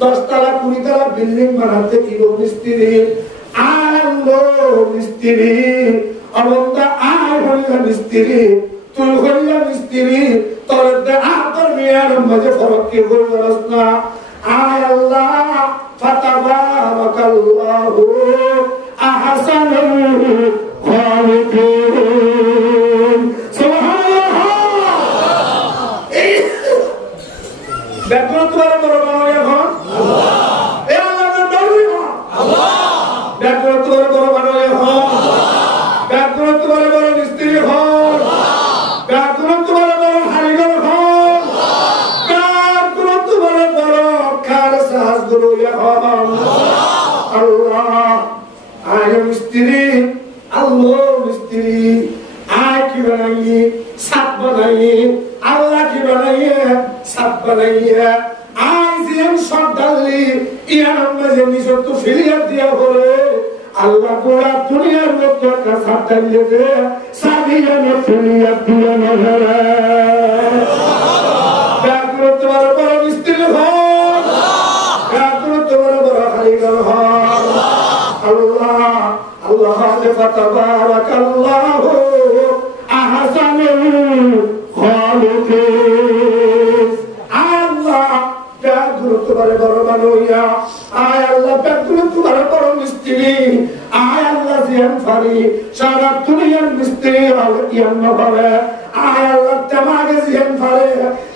10 তলা 20 তলা বিল্ডিং বানাতে দিব মিস্ত্রি আলো মিস্ত্রি অবন্দা আয় হইলা মিস্ত্রি তুই হইলা মিস্ত্রি তোর আতর মিয়ার মাঝে ফরক কি হইল না আয় আল্লাহ ফাতাবারাকাল্লাহু আহসানুল খালিকিন সুবহানাল্লাহ ব্যাকুল তোমার বড় বানাও এখন আল্লাহ এই আল্লাহর দরবারে আল্লাহ ব্যাকুল তোমার বড় বানাও এখন ব্যাকুল তোমার বড় মিস্ত্রি হন ব্যাকুল তোমার বড় হারিগর হন ব্যাকুল তোমার বড় কার সাহায্য গুরু এখন আল্লাহ আয় মিস্ত্রি আল্লাহ মিস্ত্রি আয় কি বানাইয়ে সাত বানাইয়ে আল্লাহ কি বানাইয়ে সাত বানাইয়ে আয় জিম সব ডাললি ইয়ার মাঝে নিশো তো ফিলিয়ার দিয়া বলে আল্লাহ পুরা দুনিয়ার মধ্যে একটা সাত ডালিয়ে দে সাদিয়া না ফিলিয়ার দিয়া না ধরে ব্যাকুল তোমার বড় মিস্ত্রি হন ব্যাকুল তোমার বড় কারিগর হন আল্লাহ আল্লাহ ফাতাবারাকাল্লাহু আহসানুল খালিকিন আল্লাহ ব্যাকুল তোমার বড় বানাইয়া আয় আল্লাহ ব্যাকুল তোমার বড় মিস্ত্রি আয় আল্লাহ জিয়ান ফারি সারা দুনিয়ার মিস্ত্রি ইয়ান নভরে আয় আল্লাহ তামাগে জিয়ান ফারে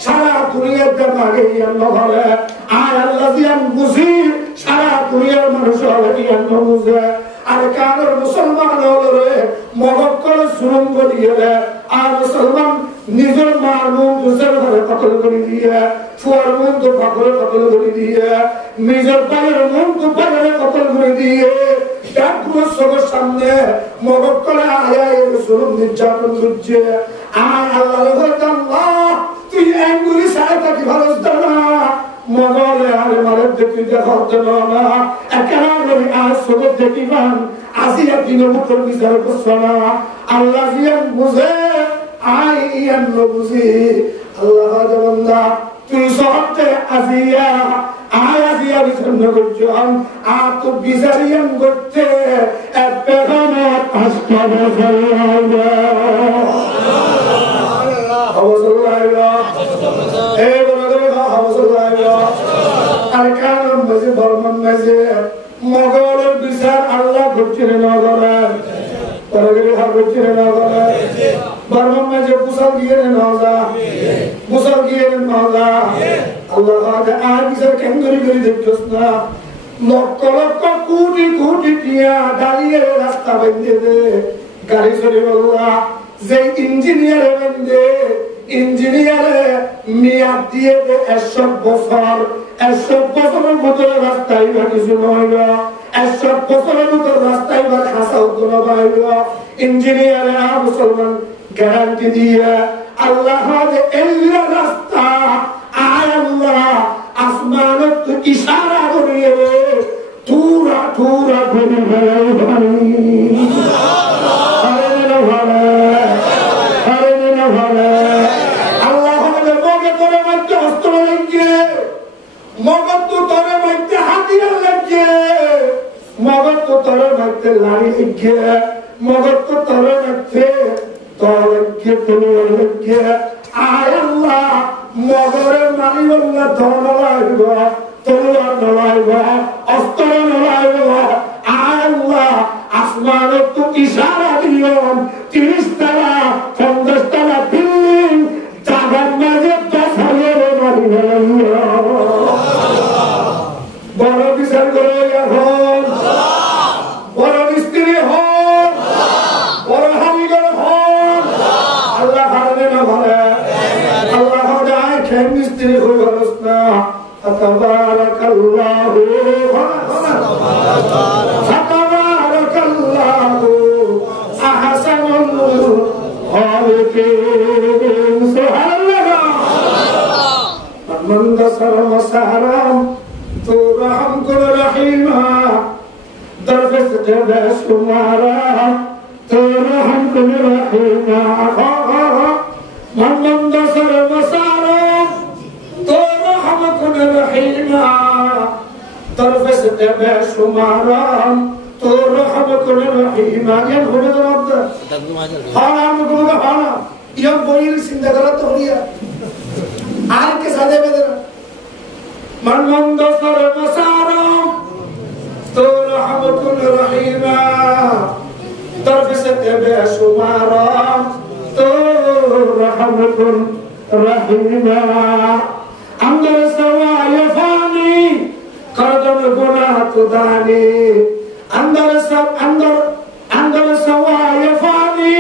সারা দুনিয়ার তামাগে ইয়ান নভরে আয় আল্লাহ জিয়ান বুঝি সারা দুনিয়ার মানুষ ইয়ান নবুঝে আর কানের মুসলমান হলে মগজ করে সুরঙ্গ দিয়ে আর মুসলমান নিজের মার মুখ দুসের ঘরে কতল করে দিয়ে ফুয়ার মুখ তো পাখরে কতল করে দিয়ে নিজের পায়ের মুখ তো পায়ের কতল করে দিয়ে ডাকুর সবার সামনে মগজ করে আয়া এর সুরঙ্গ নির্যাতন করছে আর আল্লাহ আল্লাহ তুই এঙ্গুলি সাহেবটা কি ভালো না মগলে আরে মারে দেখি দেখাতে না একেবারে আজ সবে দেখিবান আসিয়া দিনের মুখের বিচার করছে না আল্লাহ জিয়ান বুঝে আই ইয়ান বুঝি আল্লাহ বান্দা তুই সহজে আসিয়া আয় আসিয়া বিচার করছেন আর তো বিচারিয়ান করতে এক পেগামত আসতে মগলের বিচার আল্লাহ করছেন নগরের বর্মন মাঝে বুসাল গিয়ে নজা বুসাল গিয়ে নজা আল্লাহ আর বিচার কেন করে দেখছস না লক্ষ লক্ষ কোটি কোটি টিয়া দাঁড়িয়ে রাস্তা বেঁধে দে গাড়ি চলে বললা যে ইঞ্জিনিয়ার বেঁধে ইঞ্জিনিয়ারে মেয়াদ দিয়ে 100 বছর 100 বছরের ভিতরে রাস্তায় বা কিছু নইল 100 বছরের ভিতরে রাস্তায় বা খাসা উত্তর পাইল ইঞ্জিনিয়ারে আর মুসলমান গ্যারান্টি দিয়ে আল্লাহ এল্লা রাস্তা আয় আল্লাহ আসমানত ইশারা করিয়ে থুরা থুরা করে ফেলাই ভাই মগজ তো তরে মাইতে হাতিয়ার লাগে মগজ তো তরে মাইতে লাড়ি লাগে মগজ তো তরে মাইতে তর লাগে তলোয়ার লাগে আয় আল্লাহ মগরে মারি আল্লাহ ধন লাইব তলোয়ার লাইব অস্ত্র লাইব আয় আল্লাহ আসমানের তো ইশারা দিও 30 তলা 50 তলা বিল্ডিং জাগার মাঝে 10,000 মারি ফেলাইয়া বড় বিচার করে এখন বড় মিস্ত্রি হন বড় হামিগর হন আল্লাহ ভালো না ভালো আল্লাহ যায় খেন মিস্ত্রি হয়ে গেল না তাবারাকাল্লাহু তাবারাকাল্লাহু আহসানুল খালিকিন সুবহানাল্লাহ من دسر مسارم تو رحم کن رحیما درفست بس کمارا تو رحم کن رحیما من دسر مسارم تو رحم کن رحیما درفست بس کمارا تو رحم کن رحیما یہ ہونے دو عبد ہانا ہم کہوں ہانا یہ بوئیل سندہ غلط ہو گیا আর কে সাথে বেদনা من دسر مسارم تو رحمتun رحیما درفست بشمارم تو رحمتun رحیما अंदर सवाय फानी करदम गुना तुदानी अंदर सवाय फानी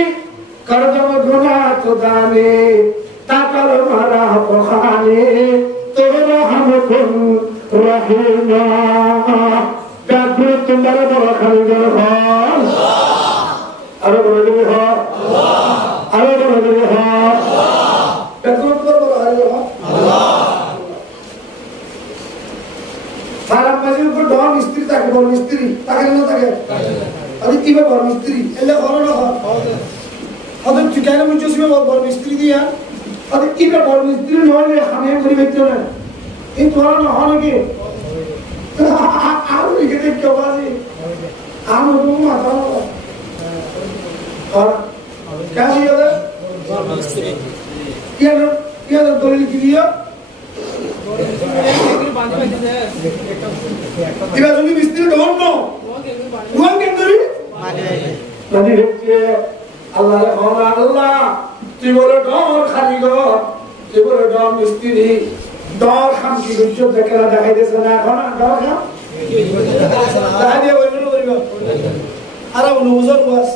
करदम गुना तुदानी ताकल मारा पखानी तोरा हमकुम रहीमा काफी तुम्हारे बड़ा खरीदर हो अरे बोलो हो अरे बोलो हो बेतुल पर बड़ा हो सारा मजीद पर डॉन मिस्त्री ताके बोल मिस्त्री ताके ना ताके अभी की बार मिस्त्री एल्ले करो ना अभी ठिकाने मुझे उसमें बोल मिस्त्री दिया अभी की बार मिस्त्री नॉन ले हमें पूरी बेचो ना इन तुम्हारा ना होने के आम लिखे थे क्यों बाजी आम लोगों में आता हो और क्या किया था क्या दो लिखी दिया इधर जोनी मिस्त्री ढोंग नो रुआं के अंदर ही नदी देखिए अल्लाह ने कहा अल्लाह तिबोरे ढोंग खाली गो तिबोरे ढोंग मिस्त्री डॉर खाम की गुच्छो देखला देखाई दे सना खाना डॉर खाम दादी बोलो बोलो अरे वो नौजर वास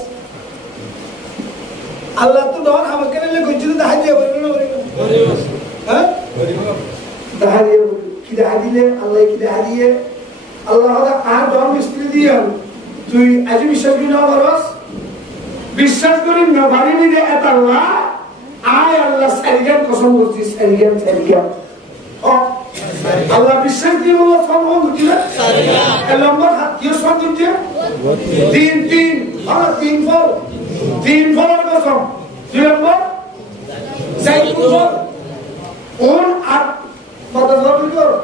अल्लाह तो डॉर खाम करने ले गुच्छो दादी बोलो बोलो हाँ दादी की दादी ले अल्लाह की दादी है अल्लाह का आज डॉर मिस्त्री दिया तू आज विश्वास की ना बरस विश्वास करें ना भारी नहीं दे अल्लाह आय अल्लाह सरियन कसम बोलती सरियन Allah বিশ্বাস দিয়ে বলা সম্ভব হচ্ছে না নম্বর কি সংখ্যা হচ্ছে 3 আর 3 ফল 3 ফলের কসম 2 নম্বর সাইড ফল কোন আর কত ফল করো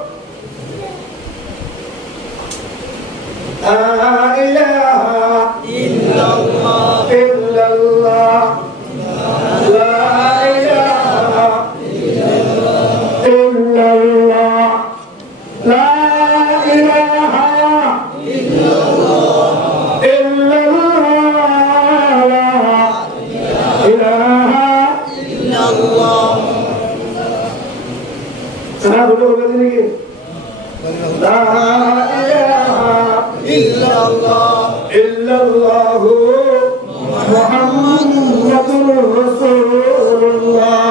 লা ইলাহা ইল্লাল্লাহ ইল্লাল্লাহ লা ইলাহা illallah la ilaha illallah illallah la ilaha illallah sana bolo bolo denge la ilaha illallah illallah muhammadur rasulullah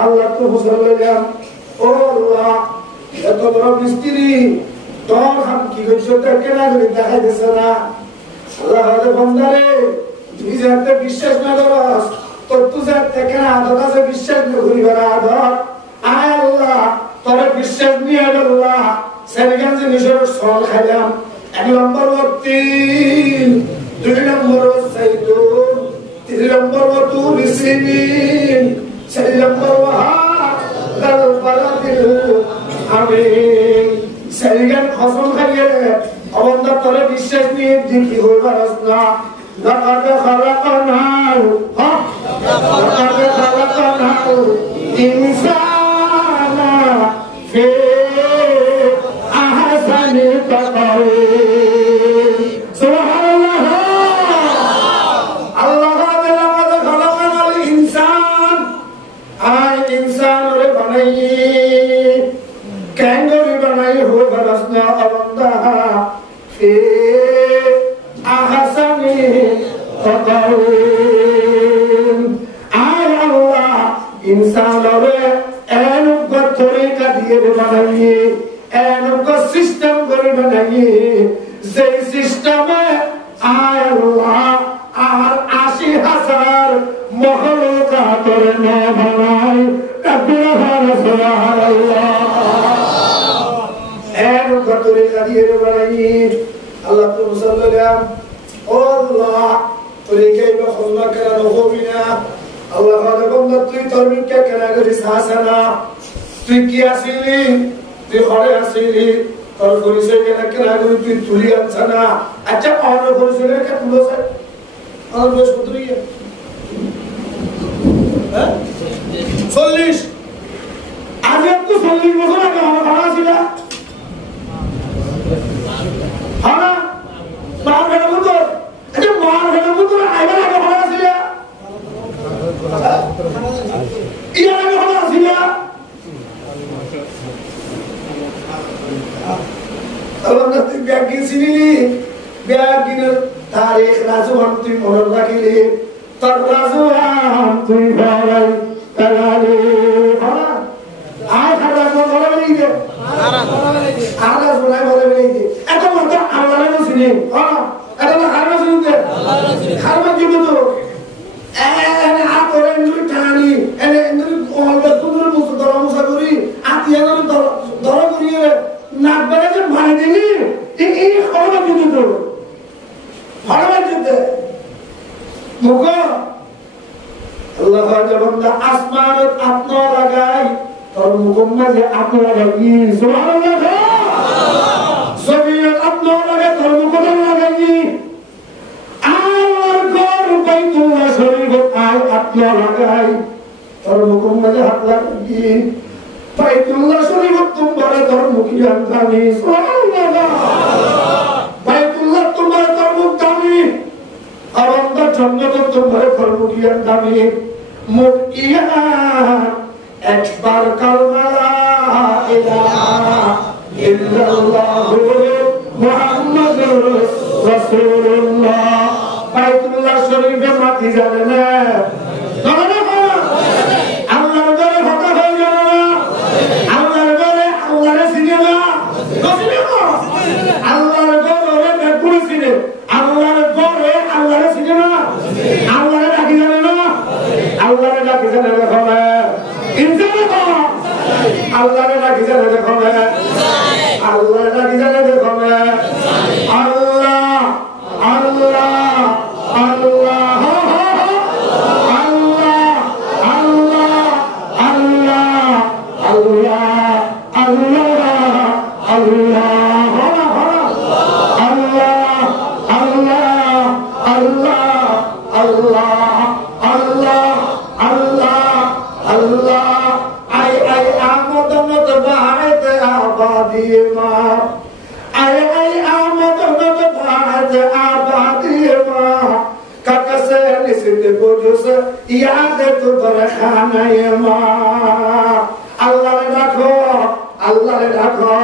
Allah tu musallam oh Allah ya to bro mistri to ham ki gocho ta kena gori dekhai dese na Allah hade bandare তুই যাতে বিশ্বাস না করস তো তুই যাতে কেন আদত আছে বিশ্বাস না করি বড় আদত আয় আল্লাহ তোর বিশ্বাস নিয়ে আল্লাহ সেরগান যে নিজের সল খাইলাম এক নম্বর 3 2 নম্বর সাইদুন 3 নম্বর তুর সিনিন Sayyidul Wahal Baladil Amin Sayyidul Khasam Khaye Awanda Tore Bishas Niye Diki Hoga Rasna Laqad Khalaqanahu Laqad Khalaqanahu Insana Fi Ahsani Taqwim Subhanallah Allah इंसान रे बनाई कैंगरी बनाई हो बरसना अवंदा फे आहसनी तकवीम आय अल्लाह इंसान रे एनुको तरीका दिए बनाई एनुको सिस्टम करे बनाई जे सिस्टम आय अल्लाह আর ৮০,০০০ মখলুকাত করে না বানাই তাকবীর সুবহানাল্লাহ এর কতরে কাদিয়ে বানাই আল্লাহ তো মুসাল্লাম ও আল্লাহ তোরে কেইবা খোলা করা হবে না আল্লাহ হযরত বন্ধু তুই তরমিকে কেন করিস হাসানা তুই কি আসিলি তুই ঘরে আসিলি তোর পরিচয় কেন করি তুই তুলি আনছ না আচ্ছা অন্য পরিচয় কে তুলো স্যার और बस उतरी है हैं 40 आज आपको 40 বছর আগে আমার ভাড়া ছিল ভাড়া মার ঘরে মতো আচ্ছা মার ঘরে মতো আইবা আগে ভাড়া ছিল ইয়ার আগে ভাড়া ছিল Allah nanti biakin sini biakin tarik rajuan tu moral lagi terrajuan tu barai tergali ayat rajuan moral lagi deh ayat rajuan moral lagi deh itu macam Allah yang sini itu lah harus sini deh harus juga tu ini apa orang itu tani ini orang betul musuh dalam musuh guri atian orang dalam guri nak belajar mana ini orang gitu tu orang gitu muka Allah aja benda asmanat apna lagai और मुकम्मल से आपने लगाई सुभान अल्लाह सबियत अपना लगे तो मुकम्मल लगाई और गोर बैतुल्लाह शरीफ आय अपना लगाई और मुकम्मल हाथ लगाई बैतुल्लाह शरीफ तुम बड़े तो मुकियान थानी सुभान अल्लाह बैतुल्लाह तुम बड़े तो मुक्तानी और अंदर जन्नत तुम बड़े तो मुकियान थानी मुकियान একবার কালমা লা ইলাহা ইল্লাল্লাহু মুহাম্মাদুর রাসূলুল্লাহ বাইতুল্লাহ শরীফে মাটি যাবে না আল্লাহর ঘরে হতা হয়ে যাবে না আল্লাহর ঘরে আল্লাহরে চিনে না আল্লাহর ঘরে বেকুল চিনে আল্লাহর ঘরে আল্লাহরে চিনে না আল্লাহরে ডাকি জানে না আল্লাহরে ডাকি জানে না Allah ne lagi jana dekho me Allah ne lagi jana dekho me Allah Allah Allah Allah Allah Allah Allah Allah Allah याद तो बरखाना ये माँ अल्लाह ने रखो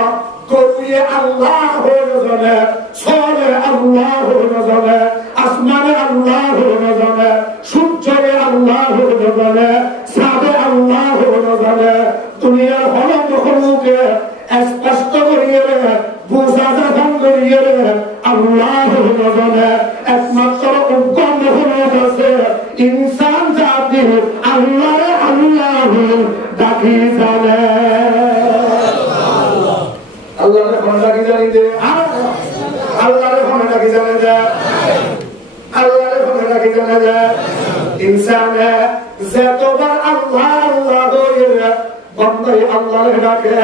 कोई अल्लाह हो न जाने सोने अल्लाह हो न जाने आसमान अल्लाह हो न जाने सूर्य अल्लाह हो न जाने साबे अल्लाह हो न जाने दुनिया होने मखलूक के स्पष्ट करिए बुझाता हम करिए अल्लाह हो न जाने एकमात्र उनको मखलूक से इंसान जाती है अल्लाह अल्लाह दाखी जाने अल्लाह ने कौन दाखी जाने दे अल्लाह ने कौन दाखी जाने दे अल्लाह ने कौन दाखी जाने दे इंसान है ज़ातो बार अल्लाह अल्लाह हो ये बंदे अल्लाह ने डाके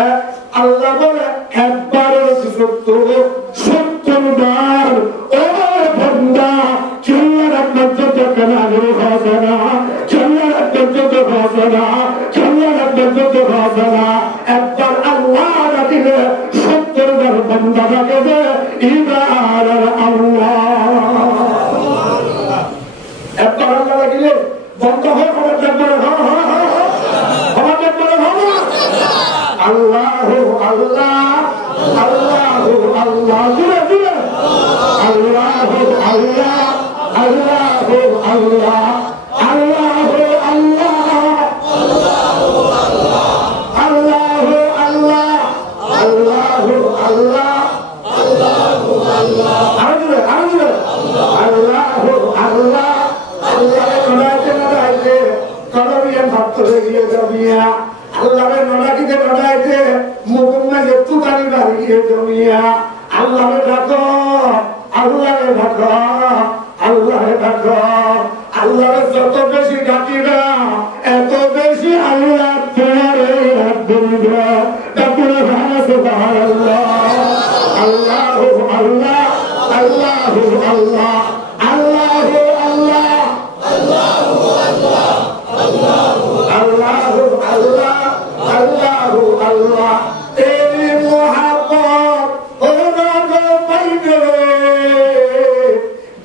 अल्लाह बोले एक बार सुसुप्तो सुप्तम बार ओ बंदा चल्ला रब्बत कना लो खासना चल्ला रब्बत खासना चल्ला रब्बत खासना एक बार अल्लाह रखिले सत्तर बार बंदा रखे इबार अल्लाह एक बार अल्लाह रखिले बंदा हो खबर जबर हो खबर जबर हो अल्लाह अल्लाह अल्लाह अल्लाह जुले जुले अल्लाह अल्लाह Allah Allah Allah Allah যত বেশি ডাকি না এত বেশি আল্লাহ তোমারে রাখবে তারপরে সুবহানাল্লাহ আল্লাহু আল্লাহ আল্লাহু আল্লাহ আল্লাহু আল্লাহ আল্লাহু আল্লাহ আল্লাহু আল্লাহ আল্লাহু আল্লাহ তেরি মোহাব্বত हो ना गो पाइबे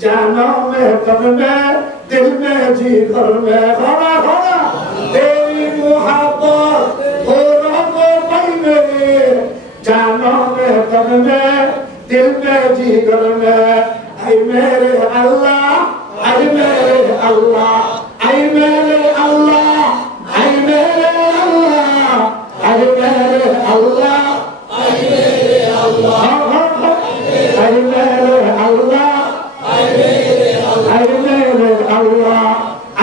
जानो में तब में दिल में जी घर में खड़ा खड़ा तेरी मोहब्बत हो ना गो पाइबे जानो में तब में जिगर में ऐ मेरे अल्लाह ऐ मेरे अल्लाह ऐ मेरे अल्लाह ऐ मेरे अल्लाह ऐ मेरे अल्लाह ऐ मेरे अल्लाह ऐ मेरे अल्लाह ऐ मेरे अल्लाह ऐ मेरे अल्लाह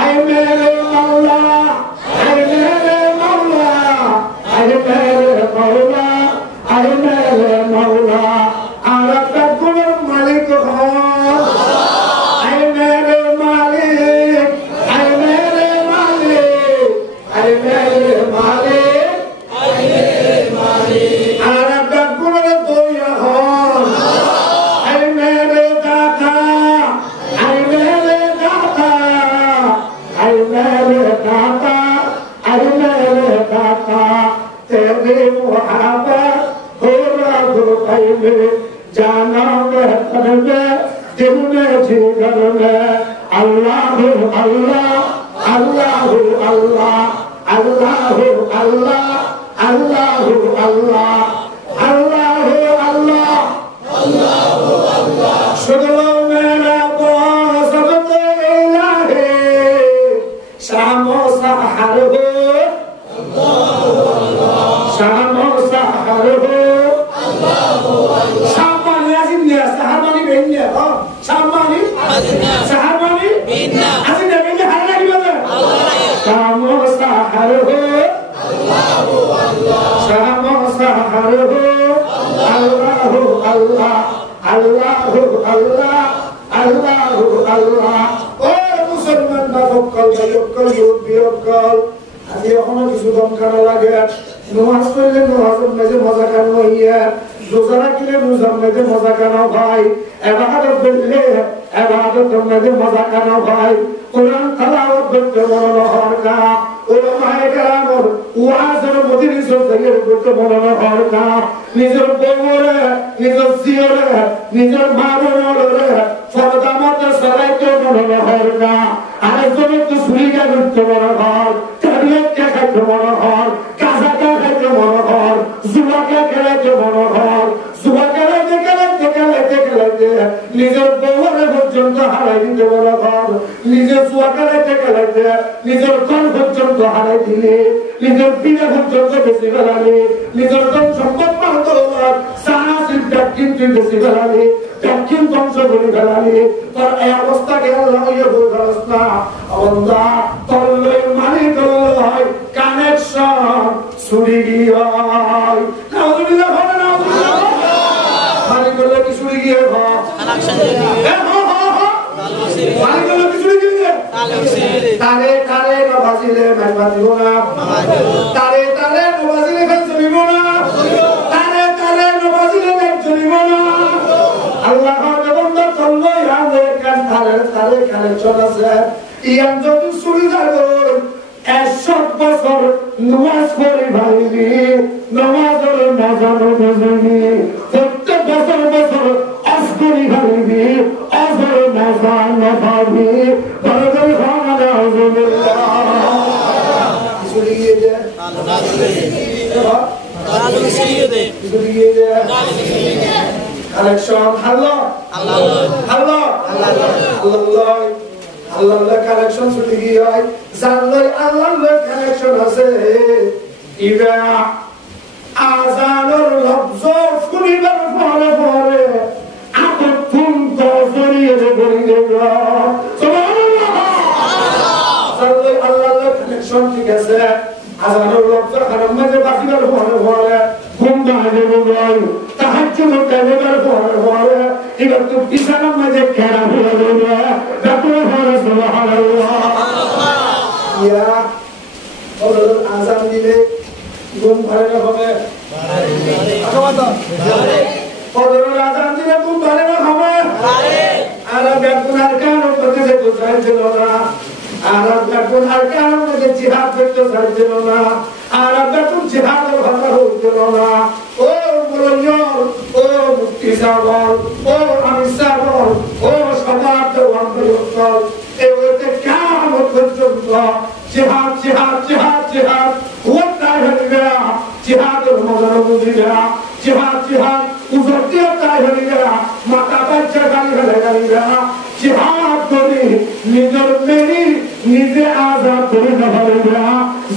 ऐ मेरे मौला ऐ मेरे मौला ऐ मेरे मौला ऐ मेरे मौला आरब कुल मालिक हो ऐ मेरे मालिक ऐ मेरे मालिक ऐ मेरे मालिक ऐ मेरे मालिक आरब कुल दोया हो ऐ मेरे दाता ऐ मेरे दाता ऐ मेरे दाता ऐ मेरे दाता तेरी मोहब्बत जाना बेहतर में दिल में जिगर में अल्लाह अल्लाह अल्लाह अल्लाह अल्लाह अल्लाह अल्लाह अल्लाह अल्लाह अल्लाह अल्लाह शुक्र मेरा बहुत तो इलाही शामो सहर हो शामो सहर हो साहबानी बिन्ना असिने बिन्ना हारा की बात है शामो सहर हो अल्लाह अल्लाह शामो सहर हो अल्लाह अल्लाह अल्लाह अल्लाह अल्लाह अल्लाह ओ मुसलमान ना फकल यकल बियकल আজি এখনো কিছু দম কানা লাগে নামাজ পড়লে নামাজের মাঝে মজা কানো হইয়া রোজা রাখলে রোজার মাঝে মজা কানো ভাই ইবাদত করলে ইবাদতের মাঝে মজা কানো ভাই কোরআন তেলাওয়াত করতে মন হরকা উলামায়ে কেরামের ওয়াজের মজলিসে যাইয়ে করতে মন হরকা নিজের বউরে নিজের জিয়রে নিজের মা-বোনরে ফরদামতে সরাইতে মন হরকা আরেকজনের তো সুরিগা করতে মন হর তারিয়তকে খাইতে মন হর কাজাকে খাইতে মন হর জুয়াকে খেলাইতে মন হর জুয়া খেলাইতে খেলাইতে খেলাইতে খেলাইতে নিজের বউরে পর্যন্ত হারাই দিতে মন হর নিজের জুয়া খেলাইতে খেলাইতে নিজের কল পর্যন্ত হারাই দিলে নিজের বিনা পর্যন্ত বেশি ফেলালে নিজের ধন সম্পদ পান্ত সাহায্য কিন্তু বেশি ফেলালে দক্ষিণ ধ্বংস করে ফেলালে তোর এই অবস্থাকে আল্লাহ ইয়ে বলে ফেলাস না আল্লাহ তোর মালিক হয় কানেকশন ছুরি গিয়ে হয় নাউজুবিল্লাহ হবে না মালিক বলে কি ছুরি গিয়ে হয় কানেকশন মালিক বলে কি ছুরি গিয়ে তারে তারে নবাজিলে মাইবাদিও না তারে তারে নবাজিলে ফেলছিব না তারে তারে নবাজিলে ফেলছিব না আল্লাহর বন্দা তল্লাই রাতে কান তারে তারে কানেকশন আছে ইয়ান যদি ছুরি যাবে 100 বছর নামাজ পড়ি ভাইনি নামাজের নাজানো বুঝিনি প্রত্যেক বছর বছর আসকরি ভাইনি আসর নাজান ভাবি বড় খানা আউযুবিল্লাহ ছুরিয়ে দে আলো ছুরিয়ে দে ছুরিয়ে দে কালেকশন আল্লাহ আল্লাহ আল্লাহ আল্লাহ আল্লাহ কালেকশন ছুটি গিয়ে হয় জানলাই আল্লাহ কালেকশন আছে ইবা আজানের লফজ শুনিবার পরে পরে আপন তুম তো জড়িয়ে ধরিয়ে সুবহানাল্লাহ জানলাই আল্লাহ কালেকশন ঠিক আছে আজানের লফজ হারাম মাঝে বাকিবার পরে পরে ঘুম ভাঙে বল তাহাজ্জুদ কালেবার পরে পরে এবার তো বিছানার মাঝে খেলা হয়ে গেল তারপরে পরে সুবহানাল্লাহ ইয়া ওদের আযান দিলে ঘুম ভাঙে না হবে আকাবাতা ওদের আযান দিলে ঘুম ভাঙে না হবে আর বেকুনার কারণ করতে যে বুঝাই দিল না আর বেকুনার কারণ করতে জিহাদ করতে চাই দিল না আর বেকুন জিহাদের ভাষা হইল না ও মুরল্লিয়র ও মুফতি সাহেব ও আমির সাহেব ও সবার দেওয়ান বয়সল এতে কিয়ামত পর্যন্ত জিহাদ জিহাদ জিহাদ জিহাদ ওয়াল্লাহি জিহাদের মজা বুঝিরা जिहाद जिहाद उजरती ताई हली गया माता बच्चा गाली हली गया जिहाद करी निजर मेरी निजे आजाद करी न हली गया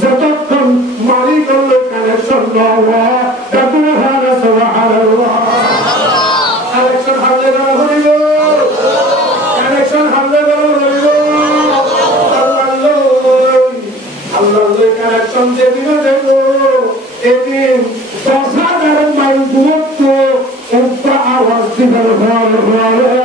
जतकन मारी कल्ले कनेक्शन न हुआ तबुल हाना सुभान अल्लाह कनेक्शन हल्ले न हली गो कनेक्शन हल्ले न हली गो अल्लाह ले कनेक्शन दे दिनो देखो एदिन 10,000 माइल दूर तो ऊपर आवाज दिखा रहा है